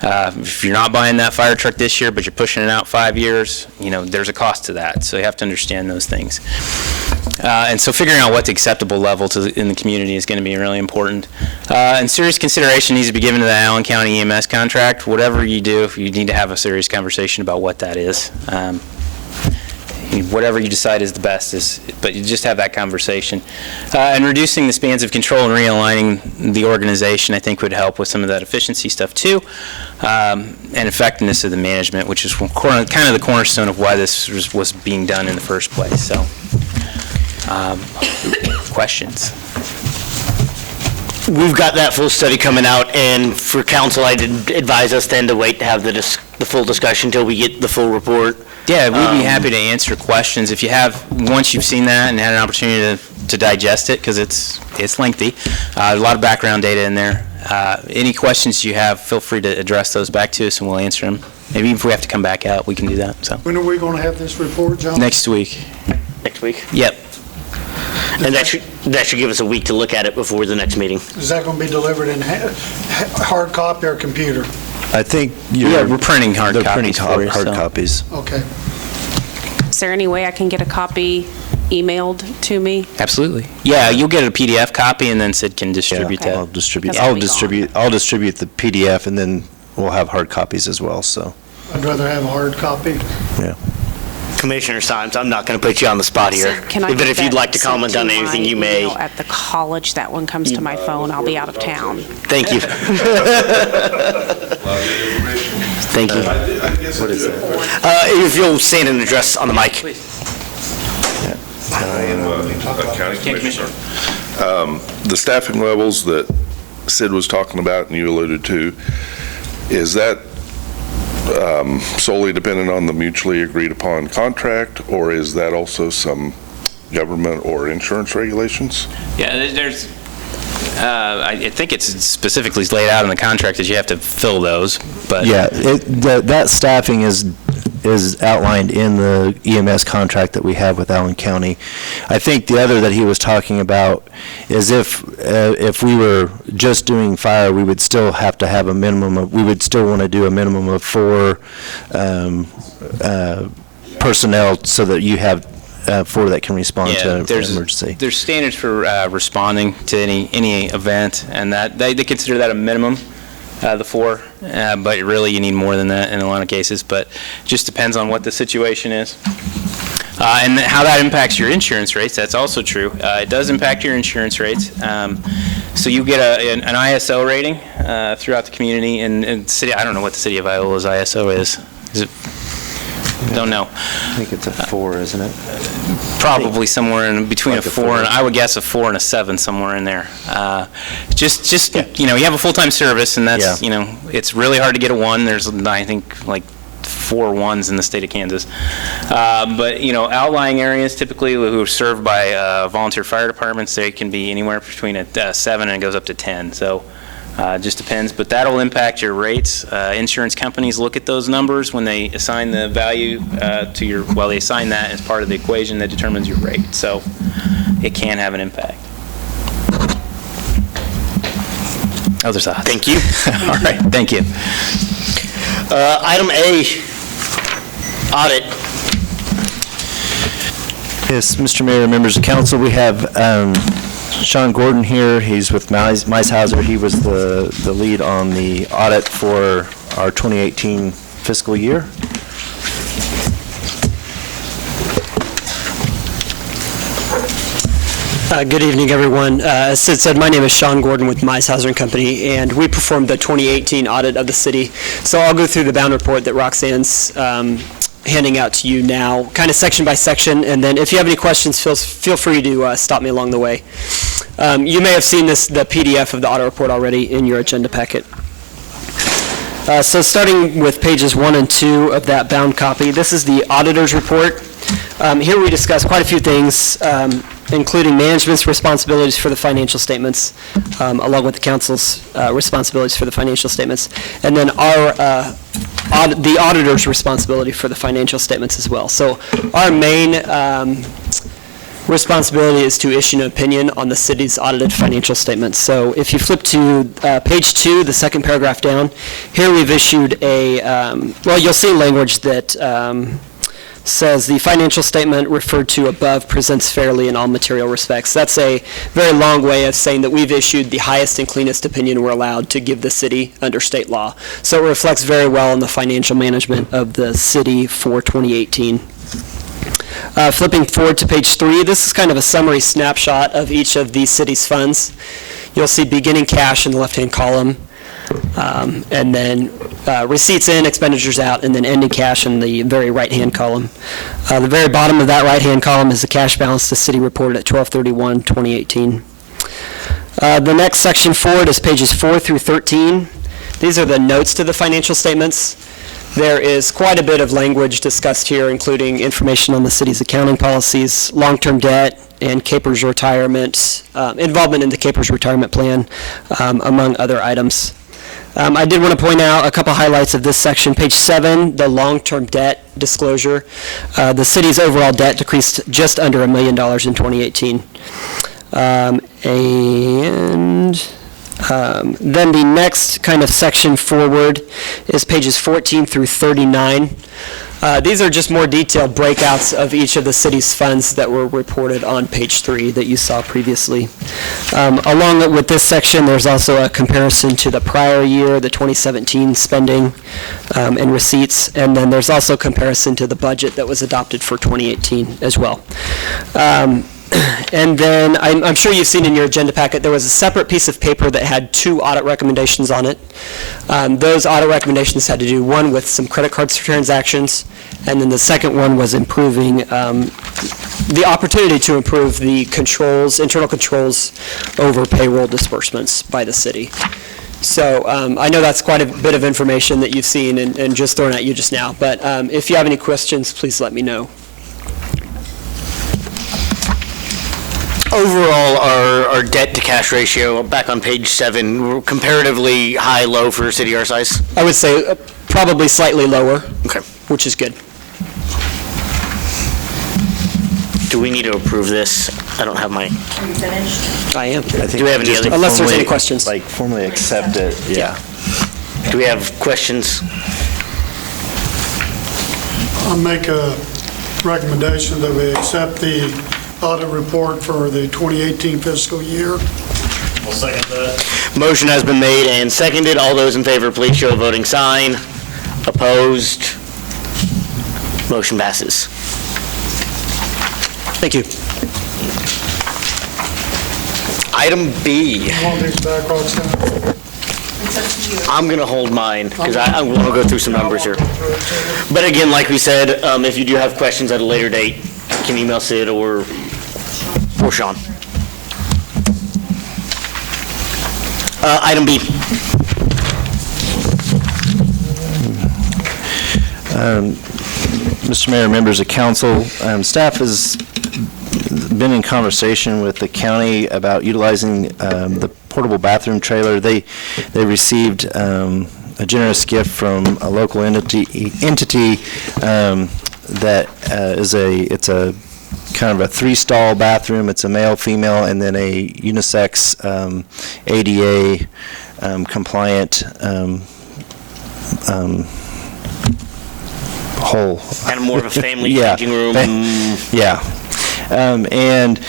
If you're not buying that fire truck this year, but you're pushing it out 5 years, there's a cost to that. So you have to understand those things. And so figuring out what the acceptable level in the community is going to be really important. And serious consideration needs to be given to the Allen County EMS contract. Whatever you do, you need to have a serious conversation about what that is. Whatever you decide is the best, but you just have that conversation. And reducing the spans of control and realigning the organization, I think, would help with some of that efficiency stuff too. And effectiveness of the management, which is kind of the cornerstone of why this was being done in the first place. So. Questions? We've got that full study coming out, and for council, I'd advise us then to wait to have the full discussion until we get the full report. Yeah, we'd be happy to answer questions if you have, once you've seen that and had an opportunity to digest it, because it's lengthy. A lot of background data in there. Any questions you have, feel free to address those back to us and we'll answer them. Maybe if we have to come back out, we can do that. So. When are we going to have this report, John? Next week. Next week? Yep. And that should give us a week to look at it before the next meeting. Is that going to be delivered in hard copy or computer? I think We're printing hard they're copies printing for you, hard so. copies. Okay. Is there any way I can get a copy emailed to me? Absolutely. Yeah, you'll get a PDF copy, and then Sid can distribute Okay. that. I'll distribute. Because I'll be I'll distribute the PDF, and then we'll have hard copies as well. So, I'd rather have a hard copy. yeah. Commissioner Symes, I'm not going to put you on the spot here. So can I But get if you'd that like to sent comment on to anything, my you may. email at the college? That one comes to my phone. I'll be out of town. Thank you. Thank you. What is that? If you'll stand and address on the mic. County Commissioner. The staffing levels that Sid was talking about and you alluded to, is that solely dependent on the mutually agreed upon contract, or is that also some government or insurance regulations? Yeah, there's, I think it's specifically laid out in the contract that you have to fill those, but. Yeah, that staffing is outlined in the EMS contract that we have with Allen County. I think the other that he was talking about is if we were just doing fire, we would still have to have a minimum of, we would still want to do a minimum of 4 personnel so that you have 4 that can respond to an emergency. There's standards for responding to any event, and that they consider that a minimum, the 4, but really you need more than that in a lot of cases, but it just depends on what the situation is. And how that impacts your insurance rates, that's also true. It does impact your insurance rates. So you get an ISO rating throughout the community, and city, I don't know what the city of Iola's ISO is. Is it? Don't know. I think it's a 4, isn't it? Probably somewhere in between Like a a 4 and, I would guess a 4 and a 7, somewhere in there. You know, you have a full-time service, and that's, you know, it's really hard to get a 1. There's, I think, like 4 1s in the state of Kansas. But, you know, outlying areas typically who are served by volunteer fire departments, they can be anywhere between a 7 and it goes up to 10. So it just depends, but that'll impact your rates. Insurance companies look at those numbers when they assign the value to your, well, they assign that as part of the equation that determines your rate. So it can have an impact. Other thoughts? Thank you. All right, thank you. Item A, audit. Yes, Mr. Mayor, members of council, we have Sean Gordon here. He's with Meishauser. He was the lead on the audit for our 2018 fiscal year. Good evening, everyone. As Sid said, my name is Sean Gordon with Meishauser & Company, and we performed the 2018 audit of the city. So I'll go through the bound report that Roxanne's handing out to you now, kind of section by section, and then if you have any questions, feel free to stop me along the way. You may have seen the PDF of the audit report already in your agenda packet. So starting with pages 1 and 2 of that bound copy, this is the auditor's report. Here we discuss quite a few things, including management's responsibilities for the financial statements, along with the council's responsibilities for the financial statements, and then the auditor's responsibility for the financial statements as well. So our main responsibility is to issue an opinion on the city's audited financial statements. So if you flip to page 2, the second paragraph down, here we've issued well, you'll see language that says the financial statement referred to above presents fairly in all material respects. That's a very long way of saying that we've issued the highest and cleanest opinion we're allowed to give the city under state law. So it reflects very well on the financial management of the city for 2018. Flipping forward to page 3, this is kind of a summary snapshot of each of the city's funds. You'll see beginning cash in the left-hand column, and then receipts in, expenditures out, and then ending cash in the very right-hand column. The very bottom of that right-hand column is the cash balance the city reported at 12/31/2018. The next section forward is pages 4 through 13. These are the notes to the financial statements. There is quite a bit of language discussed here, including information on the city's accounting policies, long-term debt, and Capers retirement, involvement in the Capers retirement plan, among other items. I did want to point out a couple highlights of this section. Page 7, the long-term debt disclosure. The city's overall debt decreased just under $1 million in 2018. Then the next kind of section forward is pages 14 through 39. These are just more detailed breakouts of each of the city's funds that were reported on page 3 that you saw previously. Along with this section, there's also a comparison to the prior year, the 2017 spending and receipts, and then there's also comparison to the budget that was adopted for 2018 as well. And then I'm sure you've seen in your agenda packet, there was a separate piece of paper that had 2 audit recommendations on it. Those audit recommendations had to do, one, with some credit card transactions, and then the second one was improving the opportunity to improve the controls, internal controls over payroll disbursements by the city. So I know that's quite a bit of information that you've seen and just thrown at you just now, but if you have any questions, please let me know. Overall, our debt-to-cash ratio, back on page 7, we're comparatively high, low for a city our size? I would say probably slightly lower, Okay. which is good. Do we need to approve this? I don't have my... Are you finished? I am. Do we have any other... Unless there's any questions. Like formally accept it, yeah. Do we have questions? I'll make a recommendation that we accept the audit report for the 2018 fiscal year. I'll second that. Motion has been made and seconded. All those in favor, please show a voting sign. Opposed? Motion passes. Thank you. Item B. You want these back, Roxanne? It's up to you. I'm going to hold mine because I want to go through some numbers here. But again, like we said, if you do have questions at a later date, you can email Sid or Sean. Item B. Mr. Mayor, members of council, staff has been in conversation with the county about utilizing the portable bathroom trailer. They received a generous gift from a local entity that it's a kind of a 3-stall bathroom. It's a male, female, and then a unisex ADA compliant whole. Kind of more of a family Yeah. changing room. Yeah. And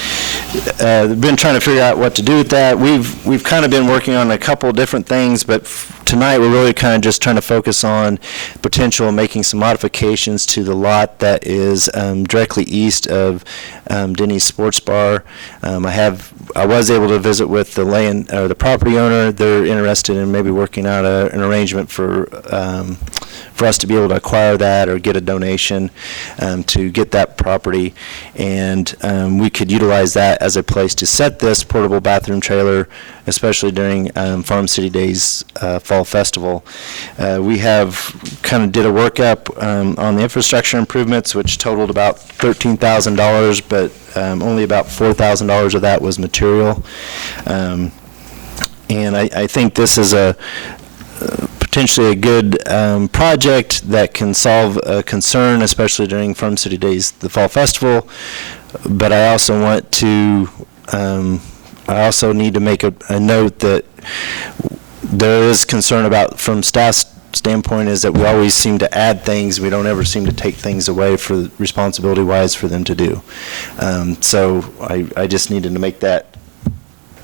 they've been trying to figure out what to do with that. We've kind of been working on a couple different things, but tonight we're really kind of just trying to focus on potential of making some modifications to the lot that is directly east of Denny's Sports Bar. I was able to visit with the property owner. They're interested in maybe working out an arrangement for us to be able to acquire that or get a donation to get that property, and we could utilize that as a place to set this portable bathroom trailer, especially during Farm City Days Fall Festival. We have kind of did a workup on the infrastructure improvements, which totaled about $13,000, but only about $4,000 of that was material. And I think this is potentially a good project that can solve a concern, especially during Farm City Days, the Fall Festival. But I also need to make a note that there is concern about, from staff's standpoint, is that we always seem to add things. We don't ever seem to take things away for responsibility-wise for them to do. So I just needed to make that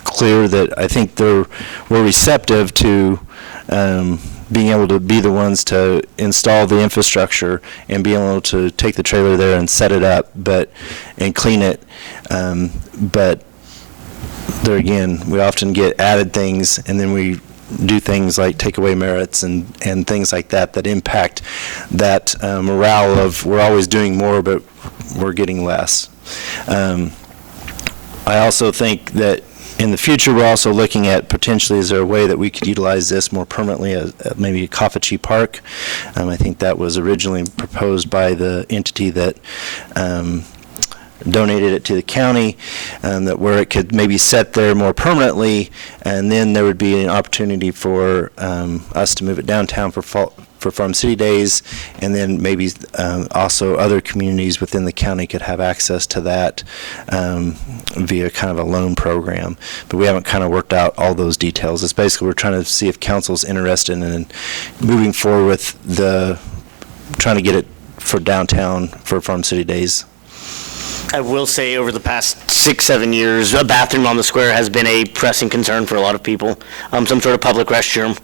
clear that I think we're receptive to being able to be the ones to install the infrastructure and being able to take the trailer there and set it up, and clean it. But there again, we often get added things, and then we do things like take away merits and things like that impact that morale of we're always doing more, but we're getting less. I also think that in the future, we're also looking at potentially, is there a way that we could utilize this more permanently as maybe a Coffee Park? I think that was originally proposed by the entity that donated it to the county, that where it could maybe set there more permanently, and then there would be an opportunity for us to move it downtown for Farm City Days, and then maybe also other communities within the county could have access to that via kind of a loan program. But we haven't kind of worked out all those details. It's basically we're trying to see if council's interested in moving forward with trying to get it for downtown for Farm City Days. I will say over the past 6-7 years, a bathroom on the square has been a pressing concern for a lot of people. Some sort of public restroom.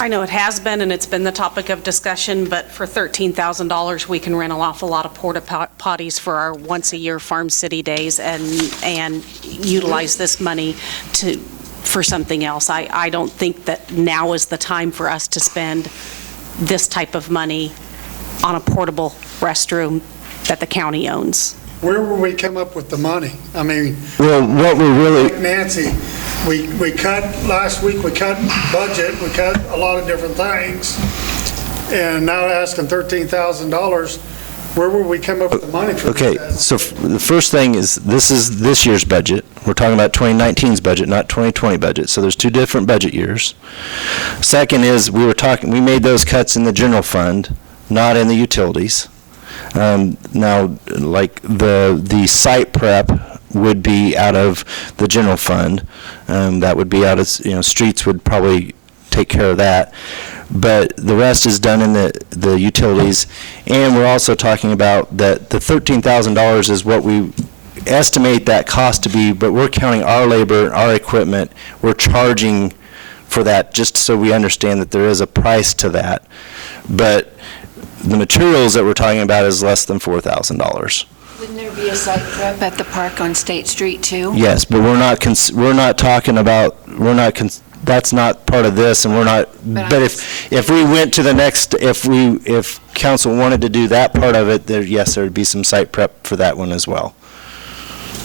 I know it has been, and it's been the topic of discussion, but for $13,000, we can rent an awful lot of porta potties for our once-a-year Farm City Days and utilize this money for something else. I don't think that now is the time for us to spend this type of money on a portable restroom that the county owns. Where will we come up with the money? I mean, well, what we really, like Nancy, we cut, last week we cut budget, we cut a lot of different things, and now asking $13,000, where will we come up with the money for okay, this? so the first thing is this year's budget. We're talking about 2019's budget, not 2020 budget. So there's two different budget years. Second is we made those cuts in the general fund, not in the utilities. Now, like the site prep would be out of the general fund. That would be out of, streets would probably take care of that. But the rest is done in the utilities. And we're also talking about that the $13,000 is what we estimate that cost to be, but we're counting our labor, our equipment. We're charging for that just so we understand that there is a price to that. But the materials that we're talking about is less than $4,000. Wouldn't there be a site prep at the park on State Street too? Yes, but we're not talking about, that's not part of this, and we're not, but if we went to the next, if council wanted to do that part of it, yes, there'd be some site prep for that one as well.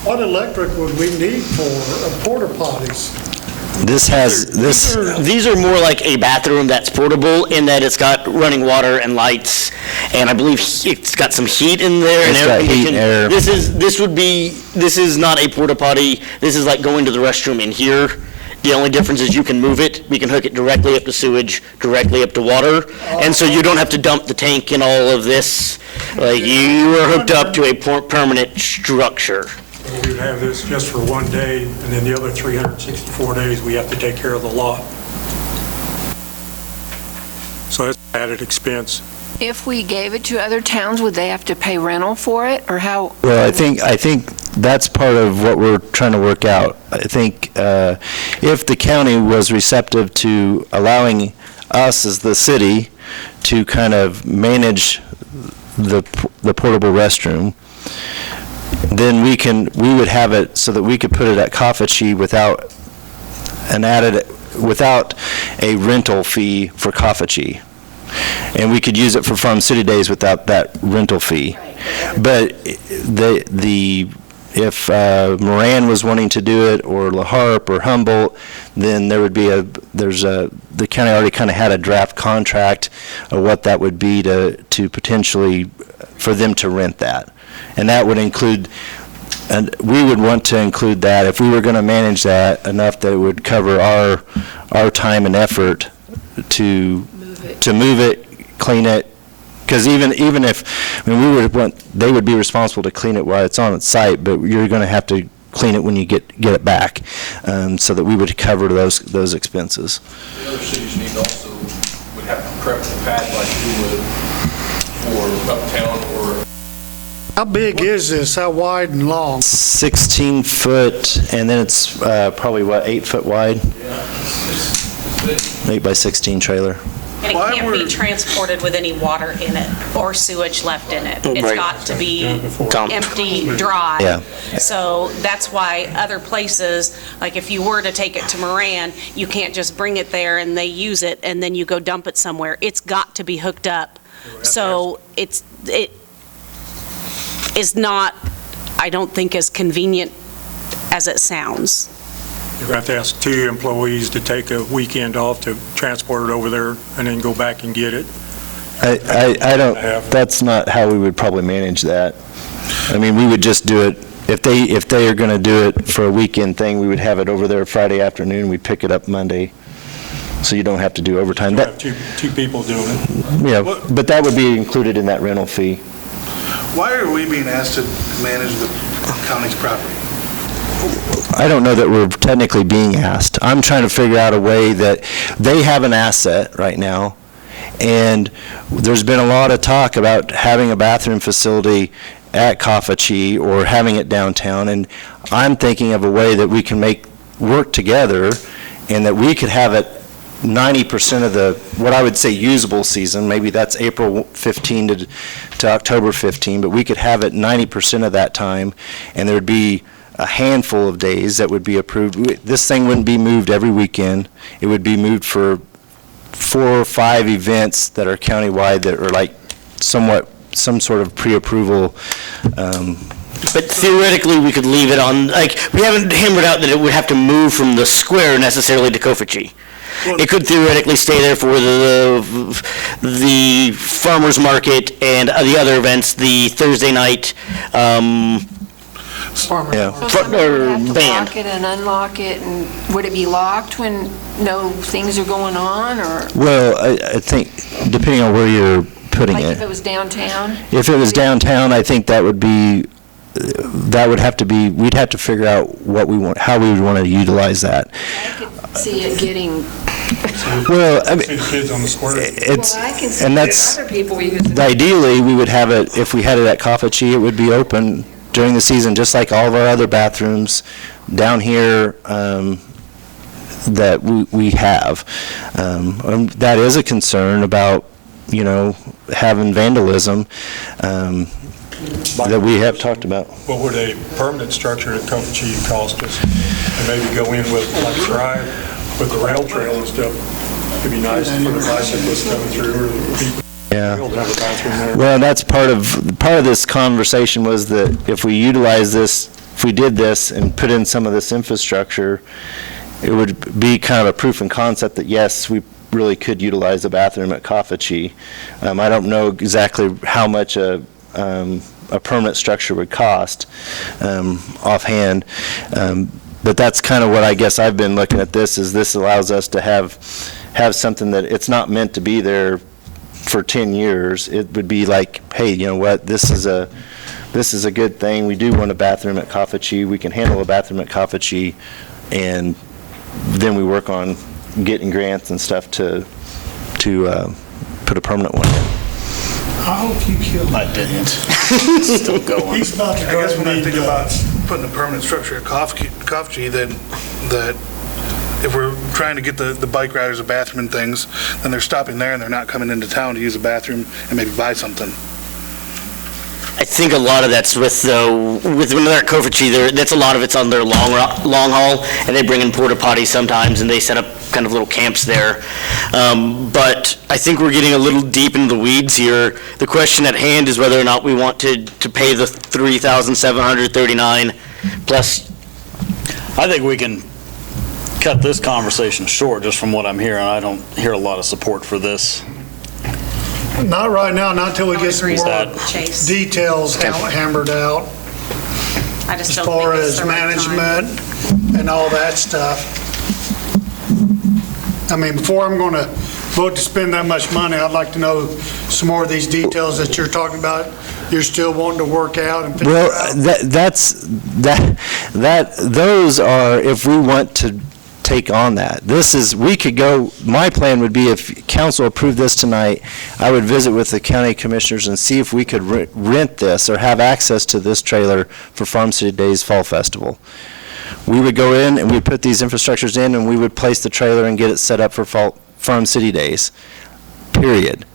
What electric would we need for porta potties? These are more like a bathroom that's portable in that it's got running water and lights, and I believe it's got some heat in there. It's got heat and air. This is not a porta potty. This is like going to the restroom in here. The only difference is you can move it. We can hook it directly up to sewage, directly up to water, and so you don't have to dump the tank and all of this. Like you are hooked up to a permanent structure. We would have this just for one day, and then the other 364 days, we have to take care of the lot. So that's added expense. If we gave it to other towns, would they have to pay rental for it, or how? Well, I think that's part of what we're trying to work out. I think if the county was receptive to allowing us as the city to kind of manage the portable restroom, then we would have it so that we could put it at Coffee without a rental fee for Coffee. And we could use it for Farm City Days without that rental fee. But if Moran was wanting to do it, or La Harpe or Humboldt, then there would be the county already kind of had a draft contract of what that would be to potentially for them to rent that. And that would include, and we would want to include that if we were going to manage that enough that it would cover our time and effort to move it, clean it, because even if, they would be responsible to clean it while it's on its site, but you're going to have to clean it when you get it back, so that we would cover those expenses. The other cities would have to prep the pad like you would for uptown or. How big is this? How wide and long? 16 foot, and then it's probably 8 foot wide? Yeah. 8 by 16 trailer. And it can't be transported with any water in it or sewage left in it. It's got to be empty, dry. Yeah. So that's why other places, like if you were to take it to Moran, you can't just bring it there and they use it and then you go dump it somewhere. It's got to be hooked up. So it is not, I don't think, as convenient as it sounds. You're going to have to ask 2 employees to take a weekend off to transport it over there and then go back and get it. I don't, that's not how we would probably manage that. I mean, we would just do it, if they are going to do it for a weekend thing, we would have it over there Friday afternoon, we'd pick it up Monday, so you don't have to do overtime. You have two people doing it. Yeah, but that would be included in that rental fee. Why are we being asked to manage the county's property? I don't know that we're technically being asked. I'm trying to figure out a way that they have an asset right now, and there's been a lot of talk about having a bathroom facility at Kafachi or having it downtown, and I'm thinking of a way that we can work together and that we could have it 90% of the, what I would say usable season, maybe that's April 15 to October 15, but we could have it 90% of that time, and there would be a handful of days that would be approved. This thing wouldn't be moved every weekend. It would be moved for 4 or 5 events that are countywide that are like some sort of pre-approval. But theoretically, we could leave it on, like, we haven't hammered out that it would have to move from the square necessarily to Kofachi. It could theoretically stay there for the farmer's market and the other events, the Thursday night, Yeah. So somebody would have to band. lock it and unlock it, and would it be locked when no things are going on, or Well, I think, depending on where you're putting like it. if it was downtown? If it was downtown, I think that would have to be, we'd have to figure out what we want, how we would want to utilize that. I could see it getting, Well, I See the kids on the square. it's, well, I can see and that's, other people use it. ideally, we would have it, if we had it at Kafachi, it would be open during the season, just like all of our other bathrooms down here that we have. That is a concern about, having vandalism that we have talked about. What would a permanent structure at Kofachi cost us? And maybe go in with, like Thrive, with the rail trail and stuff. It'd be nice for the bicyclists coming through, or the people Yeah. to have a bathroom there. Well, that's part of this conversation was that if we utilize this, if we did this and put in some of this infrastructure, it would be kind of a proof and concept that, yes, we really could utilize a bathroom at Kafachi. I don't know exactly how much a permanent structure would cost offhand, but that's kind of what I guess I've been looking at this, is this allows us to have something that it's not meant to be there for 10 years. It would be like, hey, you know what, this is a good thing. We do want a bathroom at Kafachi. We can handle a bathroom at Kafachi, and then we work on getting grants and stuff to put a permanent one in. I hope you killed I didn't. Still going. He's about to I guess when I drive think me about nuts. putting a permanent structure at Kofchi, then that if we're trying to get the bike riders a bathroom and things, then they're stopping there and they're not coming into town to use a bathroom and maybe buy something. I think a lot of that's with when they're at Kofachi, that's a lot of it's on their long haul, and they bring in porta potties sometimes, and they set up kind of little camps there. But I think we're getting a little deep into the weeds here. The question at hand is whether or not we want to pay the $3,739 plus. I think we can cut this conversation short, just from what I'm hearing. I don't hear a lot of support for this. Not right now, not until we get some Is more that- Chase. details hammered out, I just as don't far think it's as the right time. management and all that stuff. I mean, before I'm going to vote to spend that much money, I'd like to know some more of these details that you're talking about, you're still wanting to work out and figure Well, out. those are, if we want to take on that. We could go, my plan would be if council approved this tonight, I would visit with the county commissioners and see if we could rent this or have access to this trailer for Farm City Days Fall Festival. We would go in and we'd put these infrastructures in and we would place the trailer and get it set up for Farm City Days, period.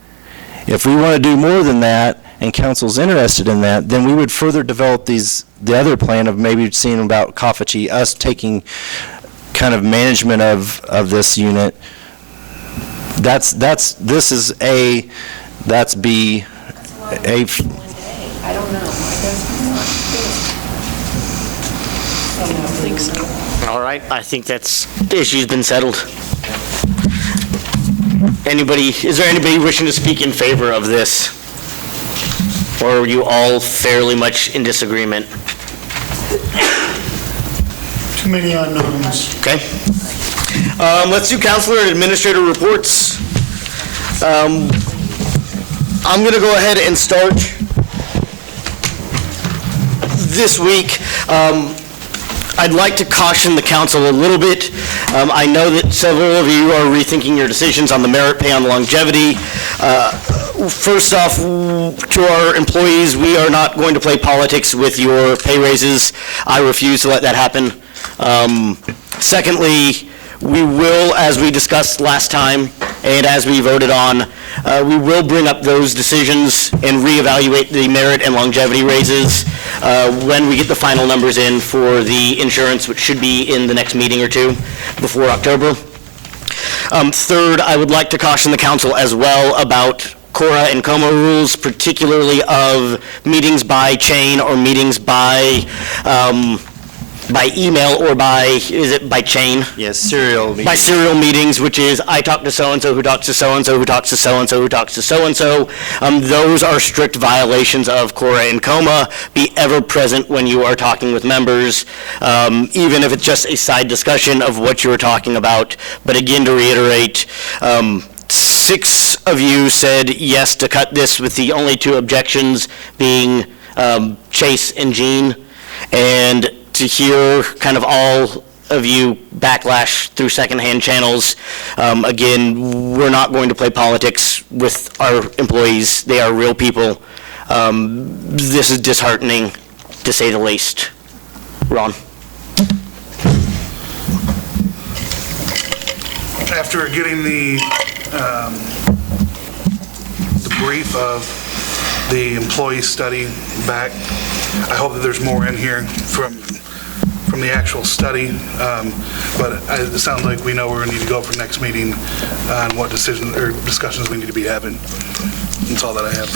If we want to do more than that and council's interested in that, then we would further develop the other plan of maybe seeing about Kafachi, us taking kind of management of this unit. This is A, that's B. I don't know. I don't think so. All right, I think the issue's been settled. Is there anybody wishing to speak in favor of this? Or are you all fairly much in disagreement? Too many unknowns. Okay. Let's do counselor and administrator reports. I'm going to go ahead and start this week. I'd like to caution the council a little bit. I know that several of you are rethinking your decisions on the merit pay on longevity. First off, to our employees, we are not going to play politics with your pay raises. I refuse to let that happen. Secondly, we will, as we discussed last time and as we voted on, we will bring up those decisions and reevaluate the merit and longevity raises when we get the final numbers in for the insurance, which should be in the next meeting or two before October. Third, I would like to caution the council as well about Cora and Como rules, particularly of meetings by chain or meetings by email or by chain? Yes, serial meetings. By serial meetings, which is I talk to so-and-so who talks to so-and-so who talks to so-and-so who talks to so-and-so. Those are strict violations of Cora and Coma. Be ever present when you are talking with members, even if it's just a side discussion of what you were talking about. But again, to reiterate, 6 of you said yes to cut this, with the only 2 objections being Chase and Jean. And to hear kind of all of you backlash through secondhand channels, again, we're not going to play politics with our employees. They are real people. This is disheartening, to say the least. Ron? After getting the brief of the employee study back, I hope that there's more in here from the actual study, but it sounds like we know where we need to go for next meeting on what decisions or discussions we need to be having. That's all that I have.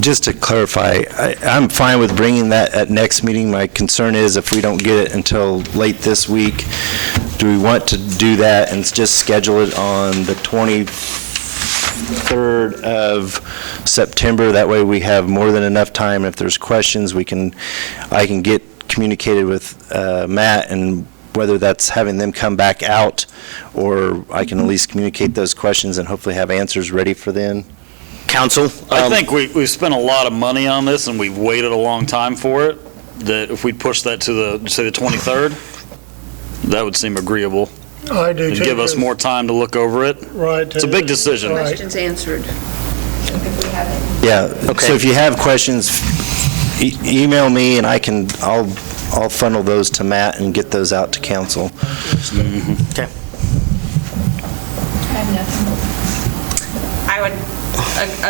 Just to clarify, I'm fine with bringing that at next meeting. My concern is if we don't get it until late this week, do we want to do that and just schedule it on the 23rd of September? That way we have more than enough time. If there's questions, I can get communicated with Matt, and whether that's having them come back out, or I can at least communicate those questions and hopefully have answers ready for then. Council? I think we've spent a lot of money on this, and we've waited a long time for it, that if we push that to say the 23rd, that would seem agreeable. I do And too. give us more time to look over it. Right. It's a big decision. Questions answered. Yeah, Okay. so if you have questions, email me and I'll funnel those to Matt and get those out to council. Okay. I would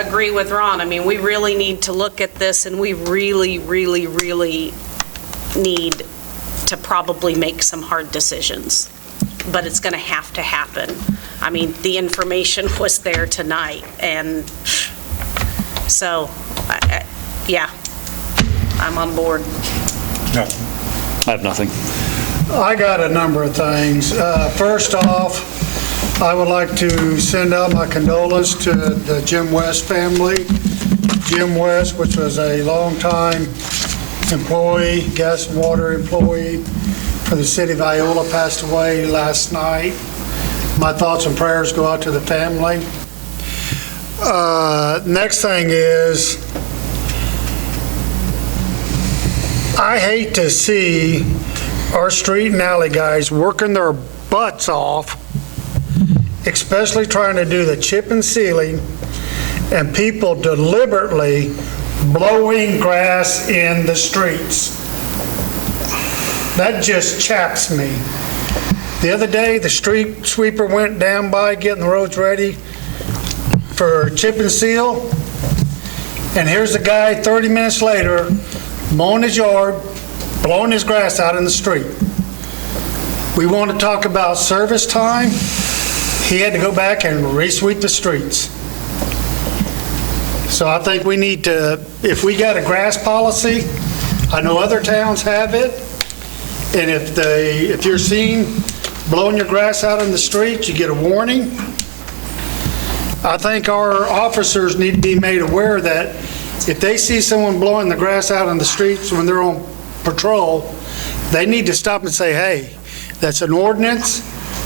agree with Ron. I mean, we really need to look at this, and we really, really, really need to probably make some hard decisions. But it's going to have to happen. I mean, the information was there tonight, and so, yeah, I'm on board. I have nothing. I got a number of things. First off, I would like to send out my condolences to the Jim West family. Jim West, which was a longtime employee, gas and water employee for the city of Iola, passed away last night. My thoughts and prayers go out to the family. Next thing is, I hate to see our street and alley guys working their butts off, especially trying to do the chip and sealing, and people deliberately blowing grass in the streets. That just chaps me. The other day, the street sweeper went down by getting the roads ready for chip and seal, and here's the guy 30 minutes later mowing his yard, blowing his grass out in the street. We want to talk about service time. He had to go back and re-sweep the streets. So I think we need to, if we got a grass policy, I know other towns have it, and if you're seen blowing your grass out in the street, you get a warning. I think our officers need to be made aware that if they see someone blowing the grass out on the streets when they're on patrol, they need to stop and say, hey, that's an ordinance,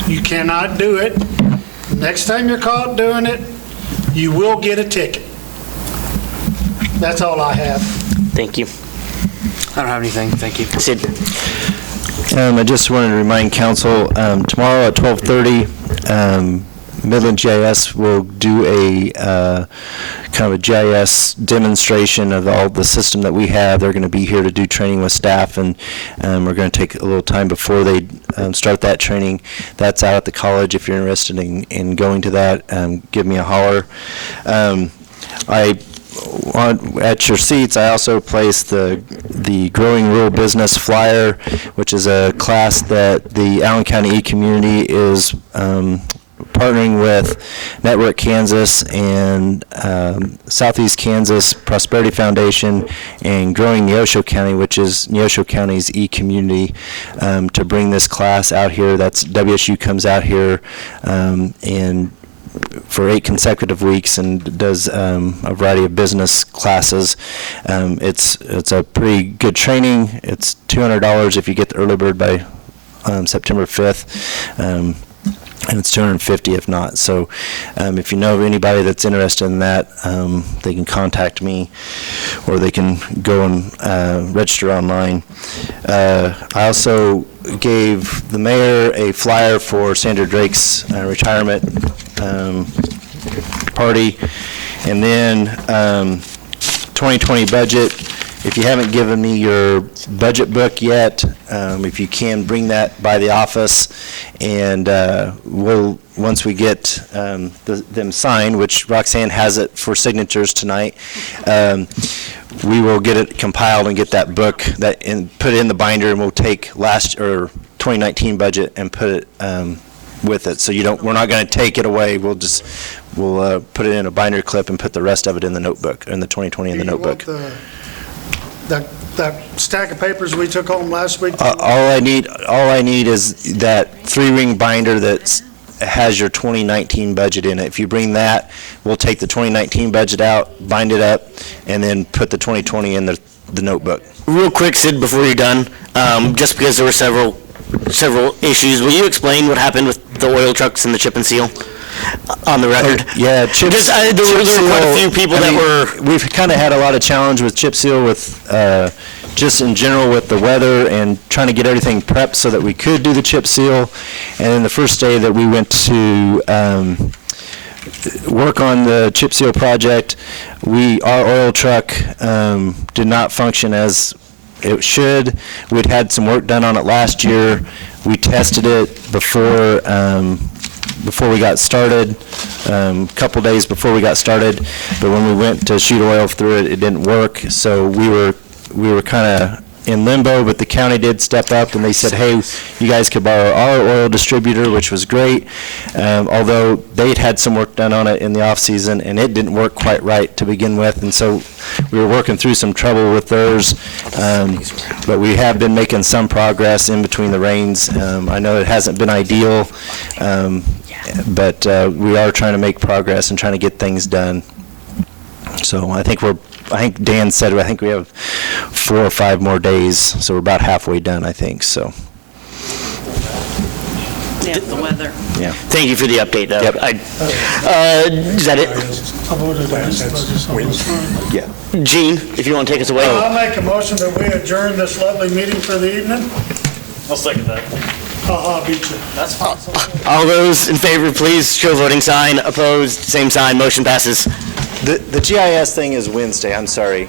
you cannot do it. Next time you're caught doing it, you will get a ticket. That's all I have. Thank you. I don't have anything, thank you. Sid? I just wanted to remind council, tomorrow at 12:30, Midland GIS will do a kind of a GIS demonstration of all the system that we have. They're going to be here to do training with staff, and we're going to take a little time before they start that training. That's out at the college. If you're interested in going to that, give me a holler. At your seats, I also placed the Growing Rural Business Flyer, which is a class that the Allen County E-Community is partnering with Network Kansas and Southeast Kansas Prosperity Foundation and Growing Neosho County, which is Neosho County's E-Community, to bring this class out here. That's WSU comes out here and for 8 consecutive weeks and does a variety of business classes. It's a pretty good training. It's $200 if you get the early bird by September 5th. And it's $250 if not. So if you know of anybody that's interested in that, they can contact me or they can go and register online. I also gave the mayor a flyer for Sandra Drake's retirement party. And then 2020 budget. If you haven't given me your budget book yet, if you can bring that by the office, and we'll, once we get them signed, which Roxanne has it for signatures tonight, we will get it compiled and get that book and put it in the binder, and we'll take 2019 budget and put it with it. So we're not going to take it away. We'll put it in a binder clip and put the rest of it in the notebook, in the 2020 in the notebook. That stack of papers we took home last week? All I need is that 3-ring binder that has your 2019 budget in it. If you bring that, we'll take the 2019 budget out, bind it up, and then put the 2020 in the notebook. Real quick, Sid, before you're done, just because there were several issues, will you explain what happened with the oil trucks and the chip and seal? On the record. Yeah, chip seal. There were quite a few people We've kind of had a lot of challenge with chip seal with just in general with the weather and trying to get everything prepped so that we could do the chip seal. And then the first day that we went to work on the chip seal project, our oil truck did not function as it should. We'd had some work done on it last year. We tested it before we got started, a couple days before we got started, but when we went to shoot oil through it, it didn't work. So we were kind of in limbo, but the county did step up and they said, hey, you guys could borrow our oil distributor, which was great, although they'd had some work done on it in the off season and it didn't work quite right to begin with, and so we were working through some trouble with theirs, but we have been making some progress in between the rains. I know it hasn't been ideal, but we are trying to make progress and trying to get things done. So I think Dan said, I think we have 4 or 5 more days, so we're about halfway done, I think, so. Yeah, the weather. Yeah. Thank you for the update, though. Yep. Is that it? Yeah. Gene, if you want to take us away. I'll make a motion that we adjourn this lovely meeting for the evening. I'll second that. I'll beat you. That's fine. All those in favor, please show voting sign. Opposed, same sign. Motion passes. The GIS thing is Wednesday, I'm sorry.